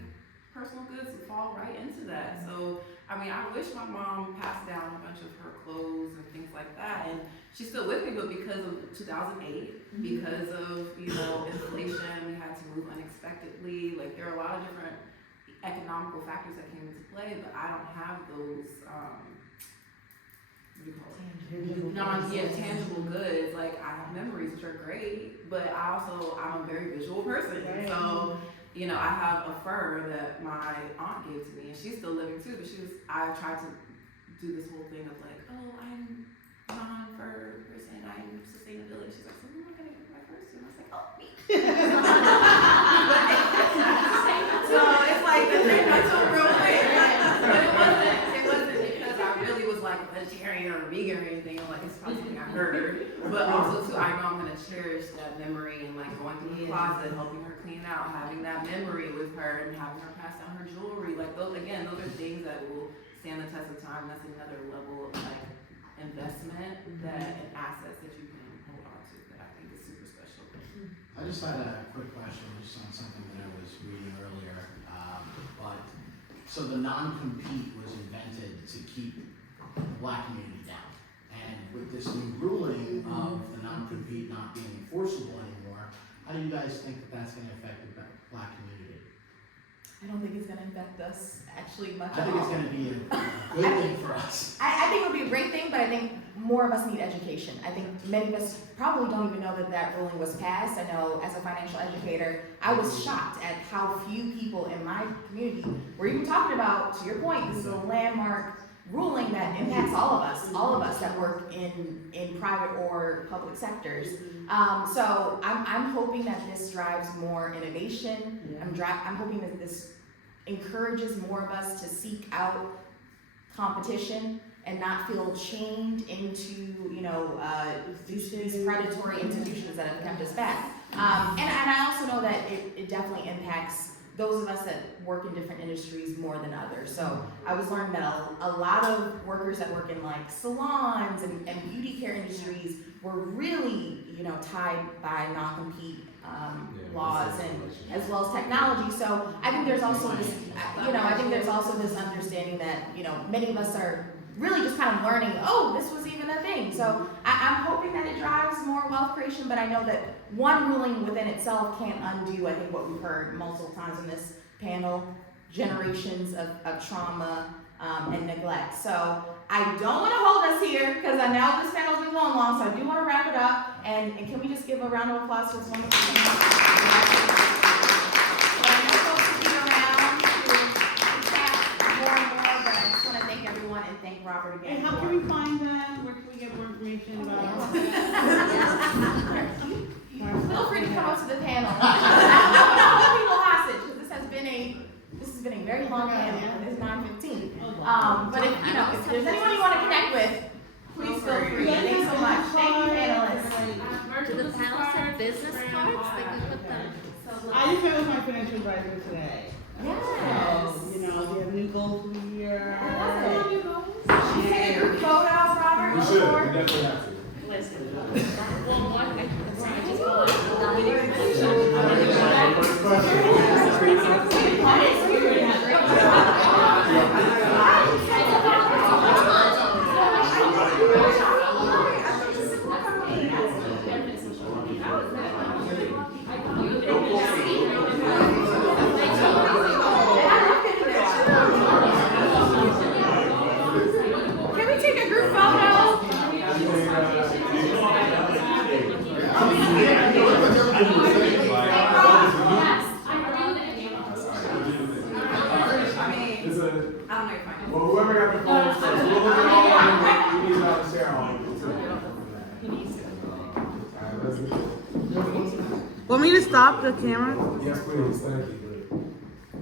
personal goods fall right into that. So, I mean, I wish my mom passed down a bunch of her clothes and things like that, and she's still with me, but because of 2008, because of, you know, inflation, we had to move unexpectedly, like there are a lot of different economical factors that came into play, but I don't have those, tangible goods. Like, I have memories which are great, but I'm a very visual person. Right. So, you know, I have a fur that my aunt gave to me, and she's still living too, but I tried to do this whole thing of like, oh, I'm non-fur person, I'm sustainability. She's like, so who am I gonna give my furs to? And I was like, oh, me. So it's like, that's a real thing. But it wasn't because I really was like a vegetarian or a vegan or anything. Like, it's probably something I heard. But also too, I know I'm gonna cherish that memory and like going through the closet, helping her clean out, having that memory with her and having her pass down her jewelry. Like those are things that will stand the test of time. That's another level of like investment and assets that you can hold on to that I think is super special. I just had a quick question just on something that I was reading earlier. So the non-compete was invented to keep the black community down. And with this new ruling of the non-compete not being enforceable anymore, how do you guys think that that's going to affect the black community? I don't think it's going to affect us actually much I at think all. it's going to be a good thing for us. I think it would be a great thing, but I think more of us need education. I think many of us probably don't even know that ruling was passed. I know as a financial educator, I was shocked at how few people in my community were even talking about, to your point, this is a landmark ruling that impacts all of us that work in private or public sectors. So I'm hoping that this drives more innovation. I'm hoping that this encourages more of us to seek out competition and not feel chained into, these predatory institutions that have kept us back. And I also know that it definitely impacts those of us that work in different industries more than others. So I was learning that a lot of workers that work in like salons and beauty care industries were really, tied by non-compete laws and as well as technology. So I think there's also this, this understanding that, many of us are really just kind of learning, oh, this was even a thing. So I'm hoping that it drives more wealth creation, but I know that one ruling within itself can't undo, I think, what we've heard multiple times in this panel, generations of trauma and neglect. So I don't want to hold us here, because I know this panel's been going long, so I do want to wrap it up. And can we just give a round of applause for this wonderful panel? But I know folks will be around to chat more and more, but I just want to thank everyone and thank Robert again. And how can we find them? Where can we get more information about? Feel free to come up to the panel. I don't want to hold people hostage, because this has been a very long panel. It's 9:15. But if there's anyone you want to connect with, please feel free. Thanks so much. Thank you, panelists. Do the panels have business cards? They can put them. I just met with my financial advisor today. Yes. So, we have new goals for the year. Should we take a group photo, Robert? We should, we definitely have to. Listen. Well, what? I just go Can we take a group photo? Well, whoever got the phone first, we'll look at all of them, we need y'all to share on it. Alright, let's do it. Want me to stop the camera? Yes, please, thank you.